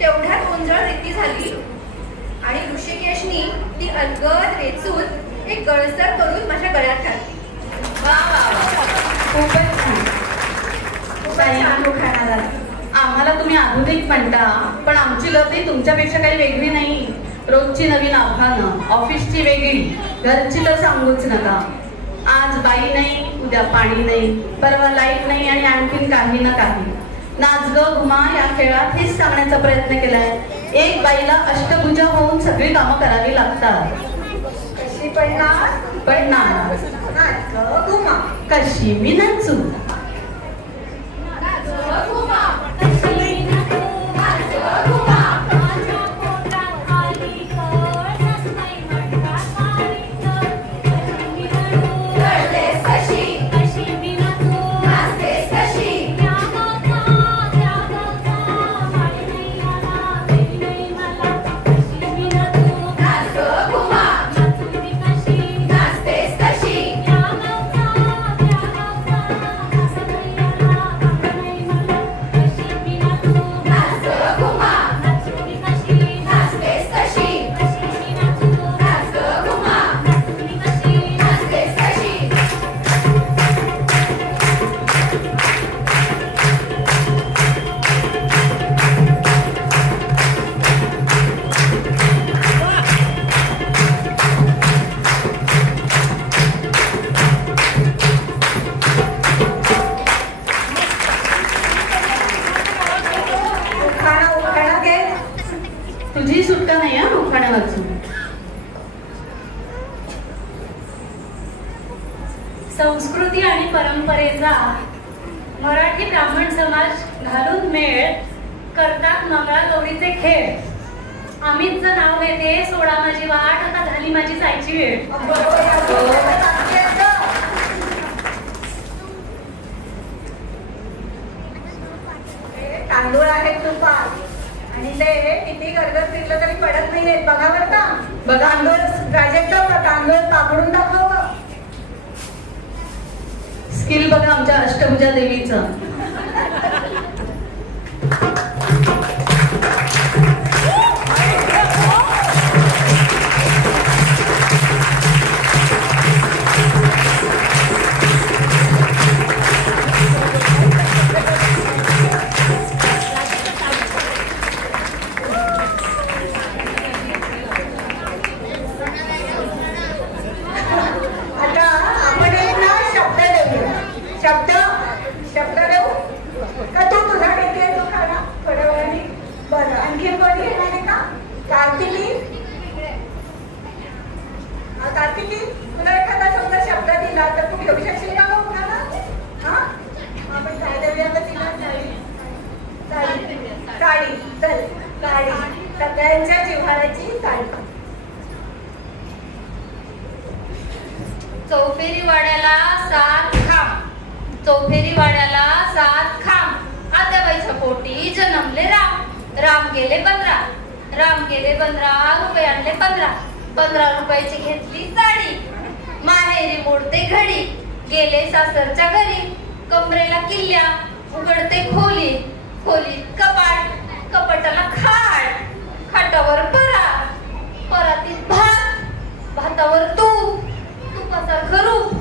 तेवढ्यात ओंजळ रिती झाली आणि ऋषिकेशनी ती अलगद वेचून एक गळसर करून माझ्या गळ्यात घातली. खूपच छान. आम्हाला तुम्ही आधुनिक म्हणता, पण आमची लग्न तुमच्यापेक्षा काही वेगळी नाही. रोजची नवीन आव्हानं, ऑफिसची वेगळी, घरची तर सांगूच नका. आज बाई नाही, उद्या पाणी नाही, परवा लाईट नाही आणि आणखीन काही ना काही. नाच ग घुमा या खेळात हेच सांगण्याचा प्रयत्न केलाय. एक बाईला अष्टभुजा होऊन सगळी कामं करावी लागतात. कशी पडणार? पडणार. नाच ग घुमा. कशी मी नाचू. तुझी सुटका नाही हा उखाणा वाचून. संस्कृती आणि परंपरेचा मराठी ब्राह्मण समाज घालून मेळ करतात मंगळागौरीचे खेळ. अमितचं नाव घेते, सोडा माझी वाट, आता झाली माझी जायची वेळ. तांदूळ आहेत तुपात आणि ते किती गरगत फिरलं तरी पडत नाहीये. बघा बरं का, बघा तांदूळ प्राजक्ता, तांदूळ पाकडून दाखव. स्किल बघा आमच्या अष्टभुजा देवीचं. काळी चल काळी सगळ्यांच्या जिव्हाळ्याची काळी. चौफेरी वाड्याला 7 खांब, चौफेरी वाड्याला 7 खांब. आत्याबाईच्या पोटी जन्मले राम. राम गेले 15, राम गेले 15 रुपये आणले 15 रुपयाची घेतली साडी. माहेरी मोडते घडी, गेले सासरच्या घरी. कमरेला किल्ल्या, उघडते खोली, खोलीत कपाट, कपाटाला खाट, खाटावर परात, परातीत भात, भातावर तूप, तुपासारखं रूप,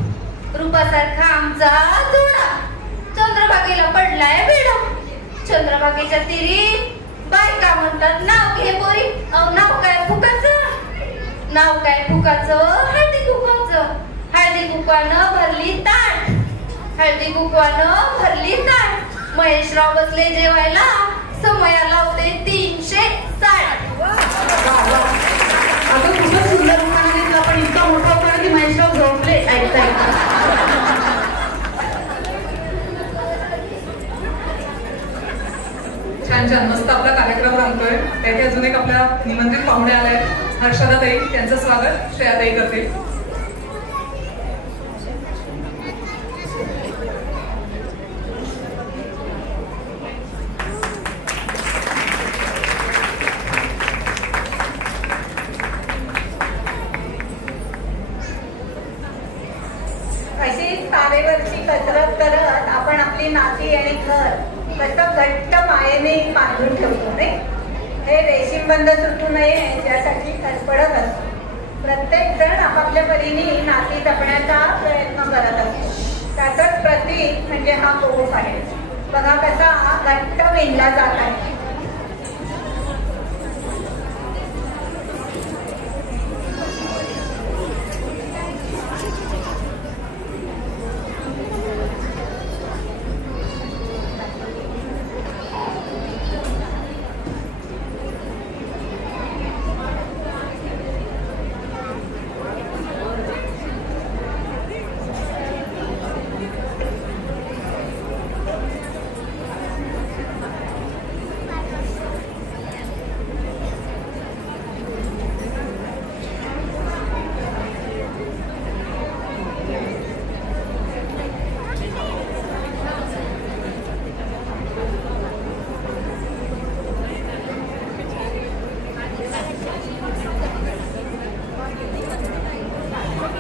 रूपासारखा आमचा जोडा. चंद्रभागेला पडलाय वेडा. चंद्रभागेच्या तिरी बायका म्हणतात नाव घे पोरी. नाव काय फुकाचं, नाव काय फुकाचं, हळदी कुंकवाचं. हळदी कुंकवानं भरली ताट, हळदी कुंकवानं भरली ताट. महेशराव बसले जेवायला, समयाला होते 360. अगं खूपच सुंदर उखाणा घेतला, पण इतका मोठा उखाणा की महेशराव झोपले ऐकता. छान छान मस्त आपला कार्यक्रम रंगतोय. त्याथे अजून एक आपल्या निमंत्रित पाहुणे आले हर्षदाताई, त्यांचं स्वागत श्रेयाताई करतील. अशी तारेवरची कसरत करत आपण आपली नाती आणि घर कसं घट्ट मायेने बांधून ठेवतो नाही. हे रेशीमबंध सुटू नये यासाठी धडपडत असतो. प्रत्येक जण आपापल्या परीने नाती जपण्याचा प्रयत्न करत असतो. त्याचंच प्रतीक म्हणजे हा कोप आहे. बघा कसा घट्ट विणला जात आहे.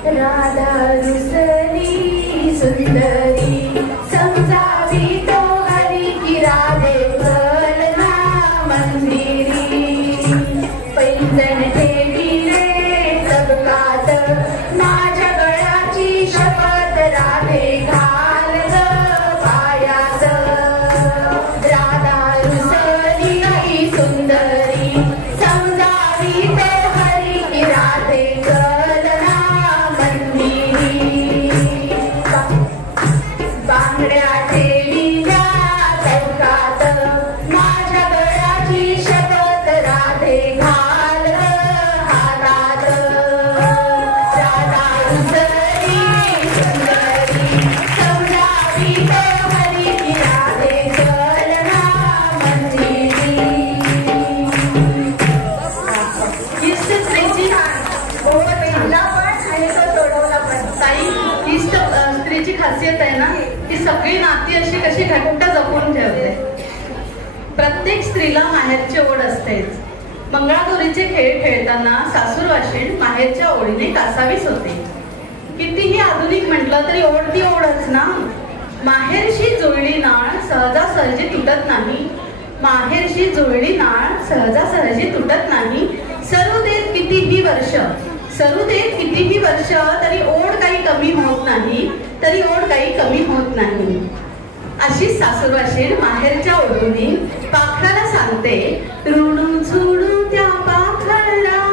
राधा रुसली सुंदरी समजावी तो हरी की राधे कलना मंदिरी. पैंजण ठेवी रे सबकात माझ्या गळ्याची शपथ राधे घाल ग पायात. राधा रुसली सुंदरी समजावी तो हरी की राधे बांगड्या ठेवील्या चौकात माझ्या गळ्याची शपथ राधे घाल हातात. राधा रुसली सुंदरी समजावी तो हरी की राधे कलना मंदिरी. इष्ट स्त्रीची ओळखला पण आणि तो सोडवला पण. ताई, इष्ट स्त्रीची खासियत आहे ना, ती सगळी नाती अशी कशी घट्ट जपून ठेवते. प्रत्येक स्त्रीला माहेरची ओढ असतेच. मंगळागौरीचे खेळ खेळताना सासूरवाशीण माहेरच्या ओढीने कासावीस होते. कितीही आधुनिक म्हटलं तरी ओढ ती ओढच ना. माहेरशी जुळली नाळ सहजासहजी तुटत नाही. माहेरशी जुळली नाळ सहजासहजी तुटत नाही. सरू देत कितीही वर्ष, सरू देत कितीही वर्ष तरी ओढ काही कमी होत नाही, तरी ओढ काही कमी होत नाही. अशीच सासूरवाशीण माहेरच्या ओढूने पाखराला सांगते, ऋणू झुडू त्या पाखराला.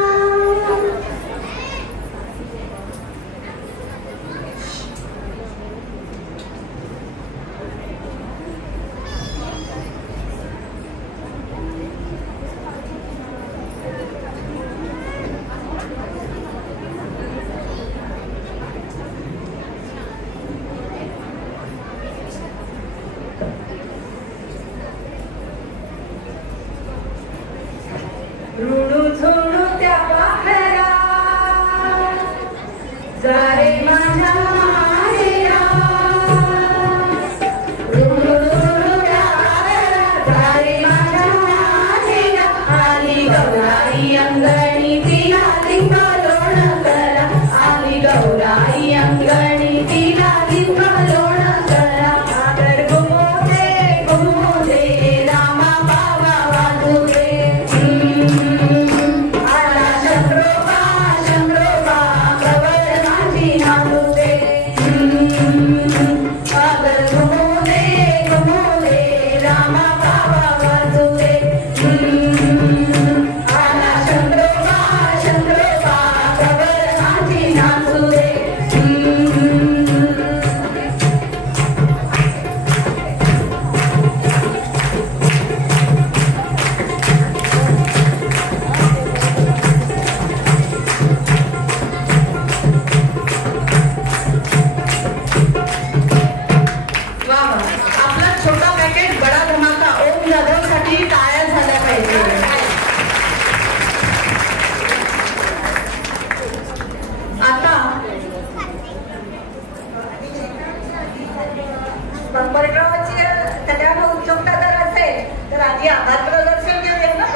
बंपर ड्रॉची सगळ्यांना उत्सुकता जर असेल तर आधी आभार प्रदर्शन घेऊया ना.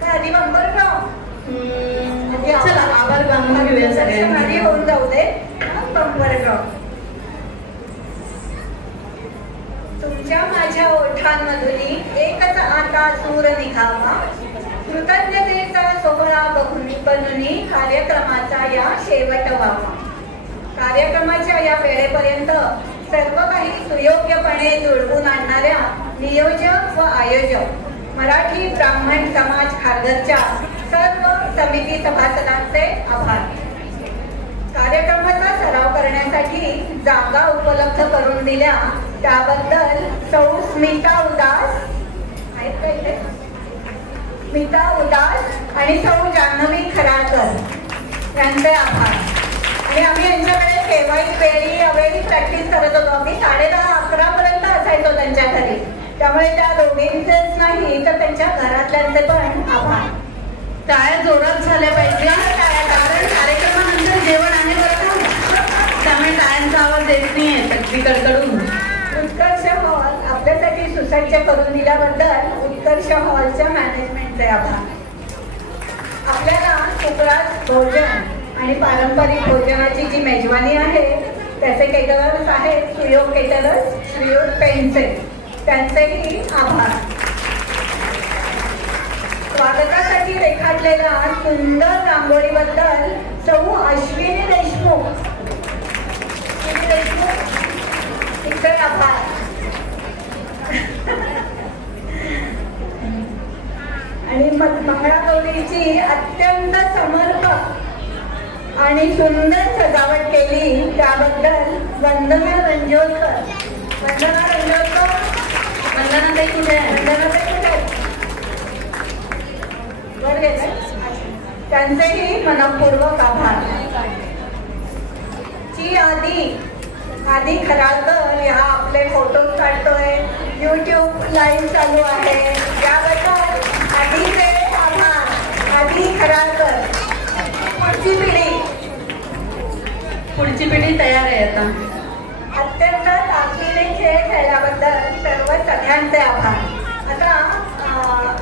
पण आधी बंपर ड्रॉ चला आभार घेऊया सगळ्यांनी. आधी होऊन जाऊ दे. Bumper draw. तुमच्या माझ्या ओठांमधून एकच आता सूर निघावा. कृतज्ञतेचा सोहळा बनून कार्यक्रमाचा या शेवट व्हावा. कार्यक्रमाच्या या वेळेपर्यंत सर्व काही सुयोग्यपणे जुळवून आणणाऱ्या नियोजक व आयोजक मराठी ब्राह्मण समाज खारघरच्या सर्व समिती सभासदांचे आभार. कार्यक्रमाचा सराव करण्यासाठी जागा उपलब्ध करून दिल्या त्याबद्दल सौ स्मिता उदास आहेत का इथे? स्मिता उदास आणि सौ जान्हवी खराळकर यांचे आभार. आणि आम्ही यांच्याकडे केव्हाही वेळी अवेळी प्रॅक्टिस करत होतो. आम्ही 10:30-11 पर्यंत असायचो त्यांच्या घरी. त्यामुळे त्या दोघींचेच नाही तर त्यांच्या घरातल्यांचे पण आभार. टाळ्या जोरात झाल्या पाहिजे कारण कार्यक्रमानंतर जेवण आहे बरं का. त्यामुळे टाळ्यांचा आवाज येत नाहीये सगळीकडून. उत्कर्ष हॉल आपल्यासाठी सुसज्ज करून दिल्याबद्दल उत्कर्ष हॉलच्या मॅनेजमेंटचे आभार. आपल्याला सुप्रास भोजन आणि पारंपरिक भोजनाची जी मेजवानी आहे त्याचे केटरर्स आहेत सुयोग केटरर्स श्रीयुत पेंचे, त्यांचेही आभार. स्वागतासाठी रेखाटलेल्या सुंदर रांगोळीबद्दल सौ अश्विनी देशमुख तिचे आभार. आणि मंगळागौरीची अत्यंत समर्पक आणि सुंदर सजावट केली त्याबद्दल वंदना रंजोरकर. वंदना रंजोरकर. वंदनाताई कुठे आहे? वंदनाताई कुठे आहे? वर गेले. त्यांचेही मनपूर्वक आभार. ची आधी खराळकर ह्या आपले फोटो काढतोय, YouTube लाईव्ह चालू आहे, याबद्दल आधीचे आभार. आधी खराळकर. पुढची पिढी तयार आहे आता. अत्यंत ताकदीने खेळ खेळल्याबद्दल सर्व सगळ्यांचे आभार. आता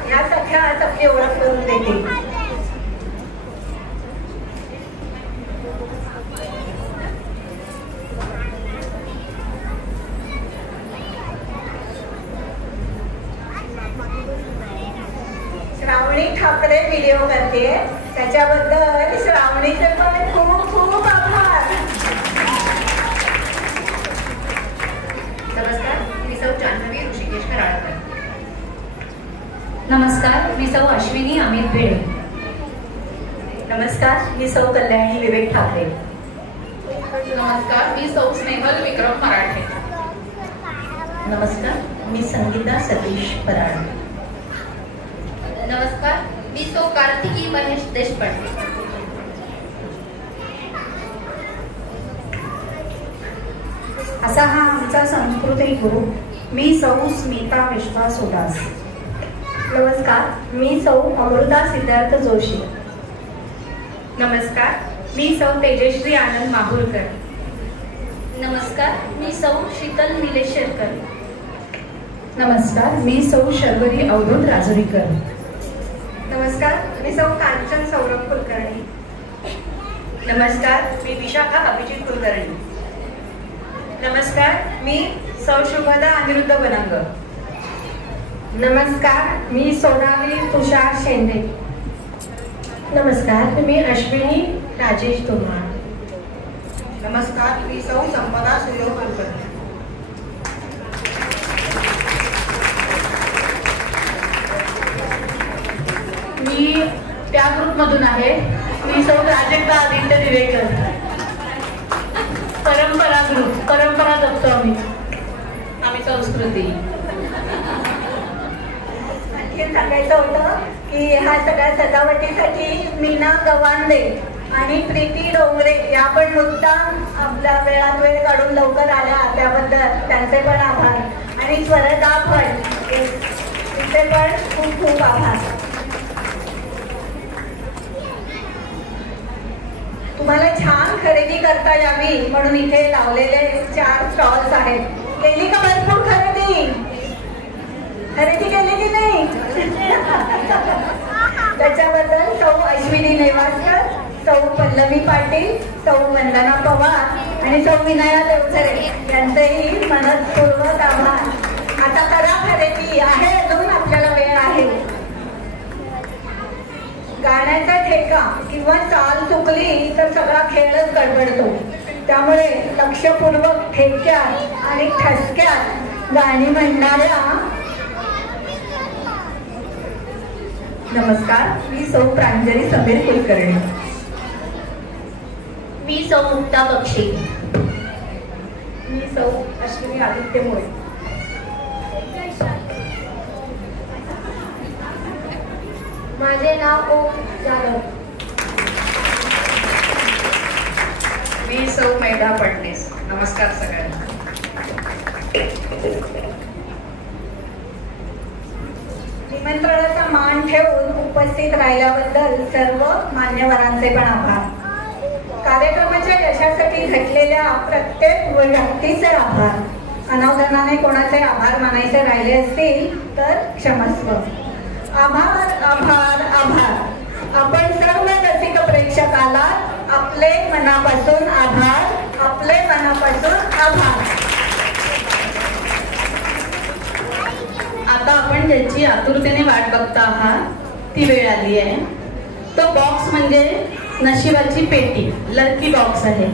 ह्या सगळ्या आपली ओळख करून देतील. श्रावणी ठाकरे व्हिडिओ करते त्याच्याबद्दल श्रावणीचे पण खूप खूप आभार. नमस्कार, मी सौ जान्हवी ऋषिकेश खराळकर. नमस्कार, मी सौ अश्विनी अमित भिडे. नमस्कार, मी सौ कल्याणी विवेक ठाकरे. नमस्कार, मी सौ स्नेहल विक्रम मराठे. नमस्कार, मी संगीता सतीश पराड. नमस्कार, मी सौ कार्तिकी महेश देशपांडे. असा हा आमचा संस्कृती गुरु. मी सौ स्मिता विश्वास उदास. नमस्कार, मी सौ अमृता सिद्धार्थ जोशी. नमस्कार, मी सौ तेजश्री आनंद माहुरकर. नमस्कार, मी सौ शीतल निलेश शेरकर. नमस्कार, मी सौ शर्वरी अवधूत राजरीकर. नमस्कार, मी सौ कांचन सौरभ कुलकर्णी. नमस्कार, मी विशाखा अभिजित कुलकर्णी. नमस्कार, मी सौ शुभदा अनिरुद्ध बनंग. नमस्कार, मी सोनाली तुषार शेंडे. नमस्कार, मी अश्विनी राजेश तोमार. नमस्कार, मी सौ संपदा सुयोग कुलकर्णी. मी त्या ग्रुपमधून आहे. मी सौ प्राजक्ता आदित्य दिवेकर. परंपरा जपतो आम्ही संस्कृती. आणखी सांगायचं होतं की ह्या सगळ्या सजावटीसाठी मीना गवांदे आणि प्रीती डोंगरे या पण मुद्दाम आपल्या वेळात वेळ काढून लवकर आल्या त्याबद्दल त्यांचे पण आभार. आणि स्वरदा पण तिचे पण खूप खूप आभार. तुम्हाला छान खरेदी करता यावी म्हणून इथे लावलेले 4 स्टॉल्स आहेत. केली का भरपूर खरेदी केली की नाही? त्याच्याबद्दल सौ अश्विनी नेवासकर, सौ पल्लवी पाटील, सौ वंदना पवार आणि सौ विनया देवसरे यांचेही मनपूर्वक आभार. आता करा खरेदी, आहे अजून आपल्याला वेळ आहे. गाण्याचा ठेका किंवा चाल चुकली तर सगळा खेळच गडबडतो. त्यामुळे लक्षपूर्वक ठेक्यात आणि ठसक्यात गाणी म्हणणाऱ्या. नमस्कार, मी सौ प्रांजली समीर कुलकर्णी. मी सौ मुक्ता बक्षी. मी सौ अश्विनी आदित्य मोळे. माझे नाव ओम जाधव. मी सौ मेधा फडणीस. नमस्कार सगळ्यांना. निमंत्रणाचा मान ठेवून उपस्थित राहिल्याबद्दल सर्व मान्यवरांचे पण आभार. कार्यक्रमाच्या यशासाठी झटलेल्या प्रत्येक व्यक्तीचे आभार. अनावधानाने कोणाचे आभार मानायचे राहिले असतील तर क्षमस्व. आभार आभार आभार. आपण सर्व रसिक प्रेक्षकाला आपले मनापासून आभार, आपले मनापासून आभार. आता आपण ज्याची आतुरतेने वाट बघता आहात ती वेळ आली आहे. तो बॉक्स म्हणजे नशिबाची पेटी, लकी बॉक्स आहे.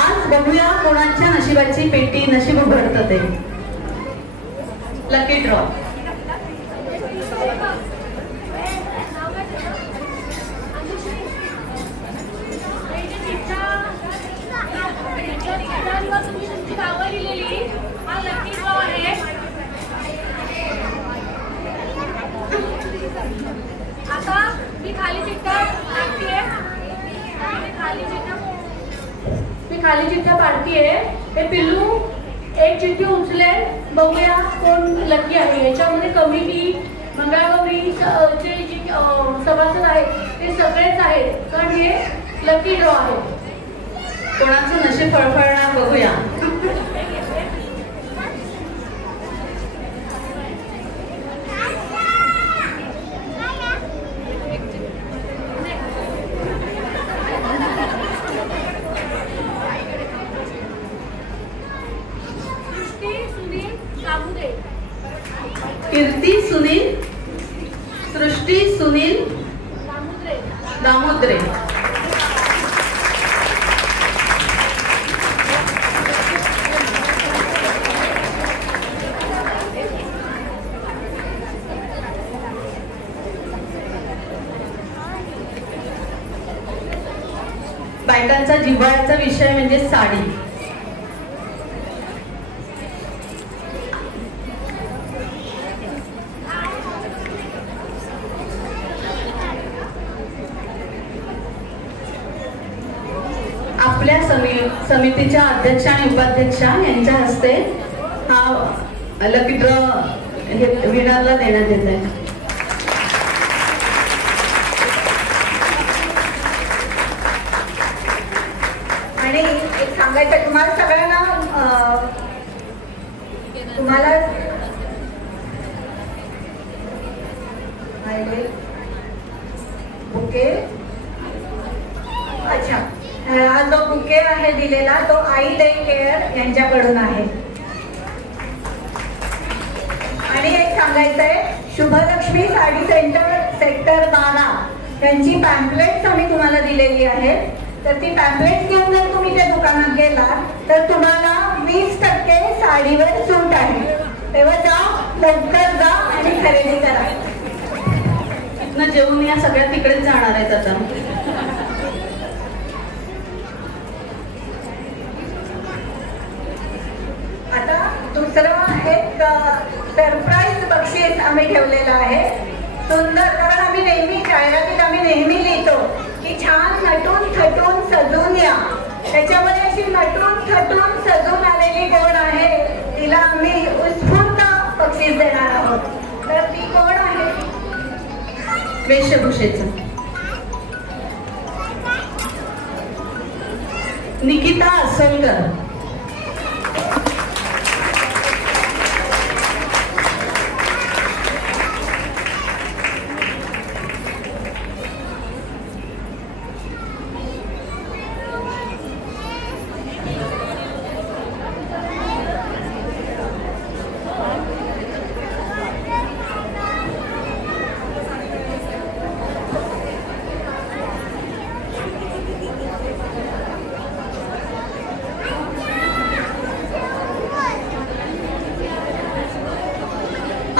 आज बघूया कोणाच्या नशिबाची पेटी नशीब उघडतं ते. Lucky draw. आता मी खाली चिठ्ठ्या पाडतीये. हे पिल्लू एक चिठ्ठी उचलेल, बघूया कोण लकी आहे. याच्यामध्ये कमी बी मंगळागौरीचे जे सभासद आहेत ते सगळेच आहेत, कारण हे लकी ड्रॉ आहे. कोणाचं नशीब फळफळणार बघूया. कीर्ती सुनील, सृष्टी सुनील दामोदरे. बायकांचा जिव्हाळ्याचा विषय म्हणजे साडी. आपल्या समितीच्या अध्यक्षा आणि उपाध्यक्षा यांच्या हस्ते हा लकी ड्रॉ विनरला देण्यात येत आहे. आणि एक सांगायचं तुम्हाला सगळ्यांना, तुम्हाला बुके, अच्छा, हा जो बुके आहे दिलेला तो आई डे केअर यांच्याकडून आहे. आणि एक सांगायचंय, शुभलक्ष्मी साडी सेक्टर 12 यांची पॅम्पलेट्स आम्ही तुम्हाला दिलेली आहे. तर ती पॅम्पलेट्स घेऊन जर तुम्ही त्या दुकानात गेलात तर तुम्हाला 20% साडीवर सूट आहे. तेव्हा जा, लवकर जा आणि खरेदी करा. इथनं जेवून या सगळ्या तिकडेच जाणार आहेत आता. आता दुसरं एक सरप्राईज बक्षीस आम्ही ठेवलेलं आहे. सुंदर, कारण आम्ही नेहमी जाहिरातीत आम्ही नेहमी लिहितो की छान नटून थटून सजून या. त्याच्यामध्ये अशी नटून थटून सजून आलेली कोण आहे तिला आम्ही उत्स्फूर्त बक्षीस देणार आहोत. तर ती कोण आहे? वेशभूषेचं निकिता असलकर.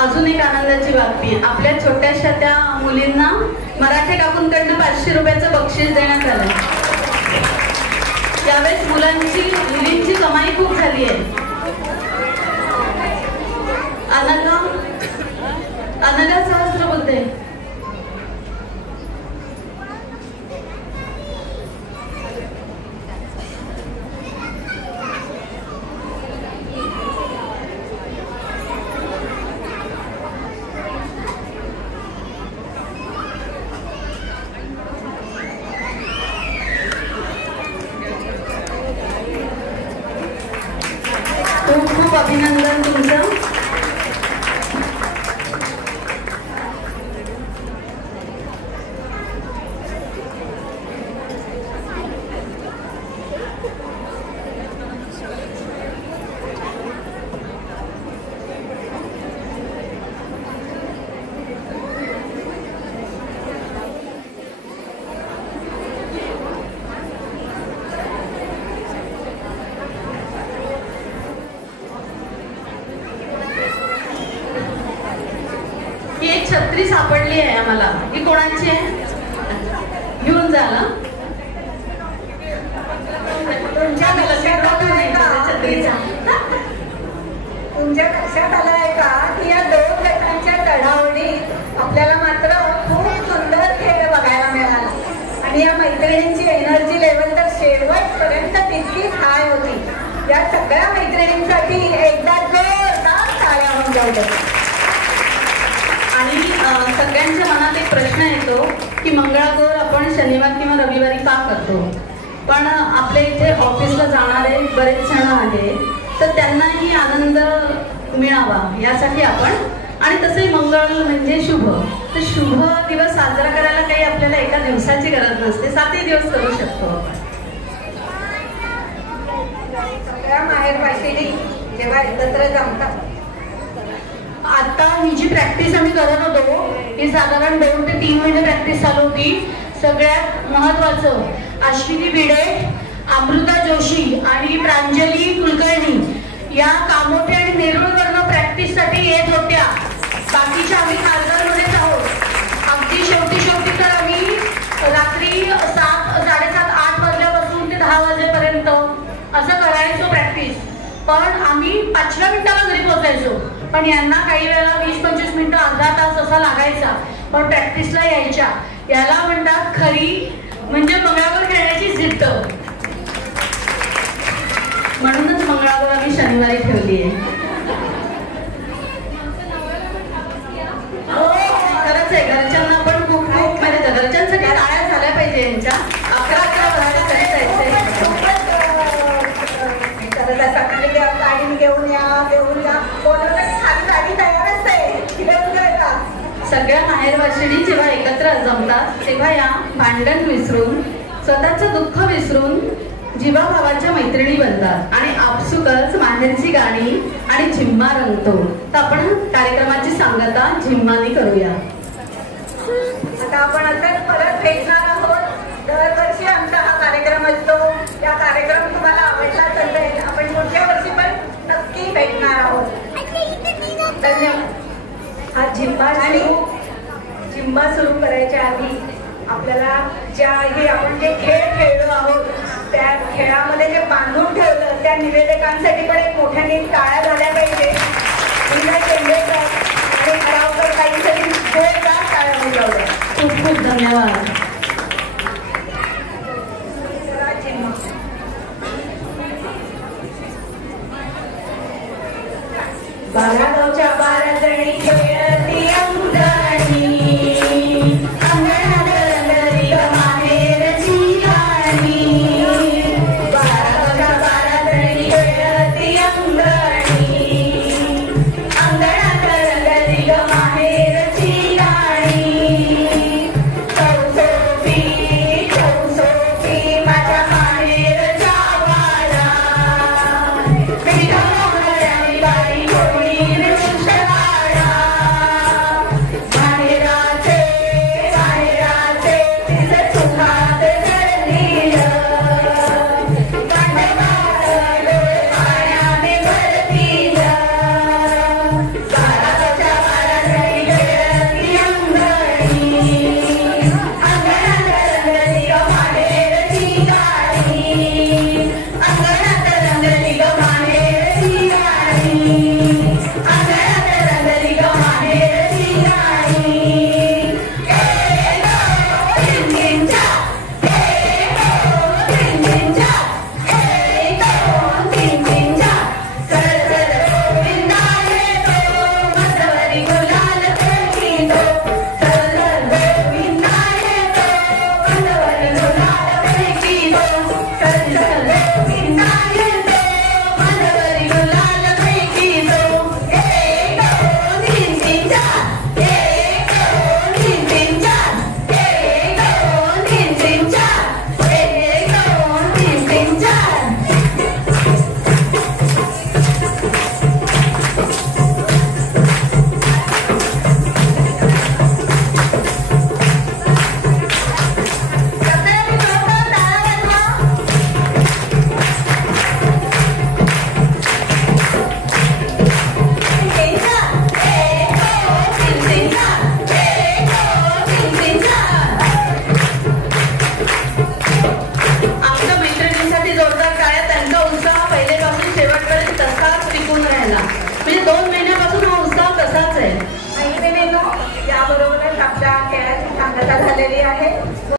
अजून एक आनंदाची बातमी, आपल्या छोट्याशा त्या मुलींना मराठे काकूंकडनं 500 रुपयाचं बक्षीस देण्यात आलं. यावेळेस मुलींची कमाई खूप झाली आहे. अनघा सहस्त्रबुद्धे. खूप खूप अभिनंदन तुमचं. ही एक छत्री सापडली आहे आम्हाला. ही कोणाची आहे? घेऊन जा ना. तुमच्या लक्षात आलं आहे का की या 2 गटांच्या चढावणीत आपल्याला मात्र खूप सुंदर खेळ बघायला मिळाला. आणि या मैत्रिणींची एनर्जी लेवल तर शेवटपर्यंत तितकीच हाय होती. या सगळ्या मैत्रिणींसाठी एकदा जोरदार टाळ्या होऊन जाऊ दे. आणि सगळ्यांच्या मनात एक प्रश्न येतो की मंगळागौर आपण शनिवार किंवा रविवारी का करतो. पण आपल्या इथे ऑफिसला जाणारे बरेच जण आहेत, तर त्यांनाही आनंद मिळावा यासाठी आपण, आणि तसंही मंगळ म्हणजे शुभ, तर शुभ दिवस साजरा करायला काही आपल्याला एका दिवसाची गरज नसते, 7ही दिवस करू शकतो आपण. सगळ्या माहेरवाशिणी जेव्हा एकत्र जमतात. आता ही जी प्रॅक्टिस आम्ही करत होतो ही साधारण 2 ते 3 महिने प्रॅक्टिस चालू होती. सगळ्यात महत्वाचं, अश्विनी भिडे, अमृता जोशी आणि प्रांजली कुलकर्णी या कामोठे आणि नेरूळवरनं प्रॅक्टिससाठी येत होत्या. बाकीच्या आम्ही खारघरमध्येच आहोत. अगदी शेवटी तर आम्ही रात्री 7, 7:30, 8 वाजल्यापासून ते 10 वाजेपर्यंत असं करायचो प्रॅक्टिस. पण आम्ही 5व्या मिनिटाला घरी पोहोचायचो. पण यांना काही वेळेला 20-25 मिनिटं, अर्धा तास असा लागायचा, पण प्रॅक्टिसला यायच्या. याला म्हणतात खरी म्हणजे मंगळागौर खेळण्याची जिद्द. म्हणूनच मंगळागौर आम्ही शनिवारी ठेवली आहे. खरंच आहे, घरच्यांना पण खूप खूप म्हणजे घरच्यांसाठी टाळ्या झाल्या पाहिजे यांच्या. 11 वाजता जायचंय. गाडी घेऊन या गाडी तयारच आहे. सगळ्या माहेरवाशिणी जेव्हा एकत्र जमतात तेव्हा या भांडण विसरून, स्वतःचं दुःख विसरून जीवाभावाच्या मैत्रिणी बनतात आणि आपसुकच माहेरची गाणी आणि झिम्मा रंगतो. तर आपण कार्यक्रमाची सांगता झिम्मानी करूया. आता आपण असंच परत भेटणार आहोत. दरवर्षी आमचा हा कार्यक्रम असतो. या कार्यक्रम तुम्हाला आवडला तर आपण पुढच्या वर्षी पण नक्की भेटणार आहोत. धन्यवाद. हा झिम्मा सुरू करायच्या आधी आपल्याला आपण जे खेळ खेळलो आहोत त्या खेळामध्ये जे बांधून ठेवलं त्या निवेदकांसाठी पण एक मोठ्याने टाळ्या झाल्या पाहिजे. आणि खरावकर काहींसाठी जोरदार टाळ्या होऊन जाऊ. खूप खूप धन्यवाद. बारागावच्या 12 जणी खेळ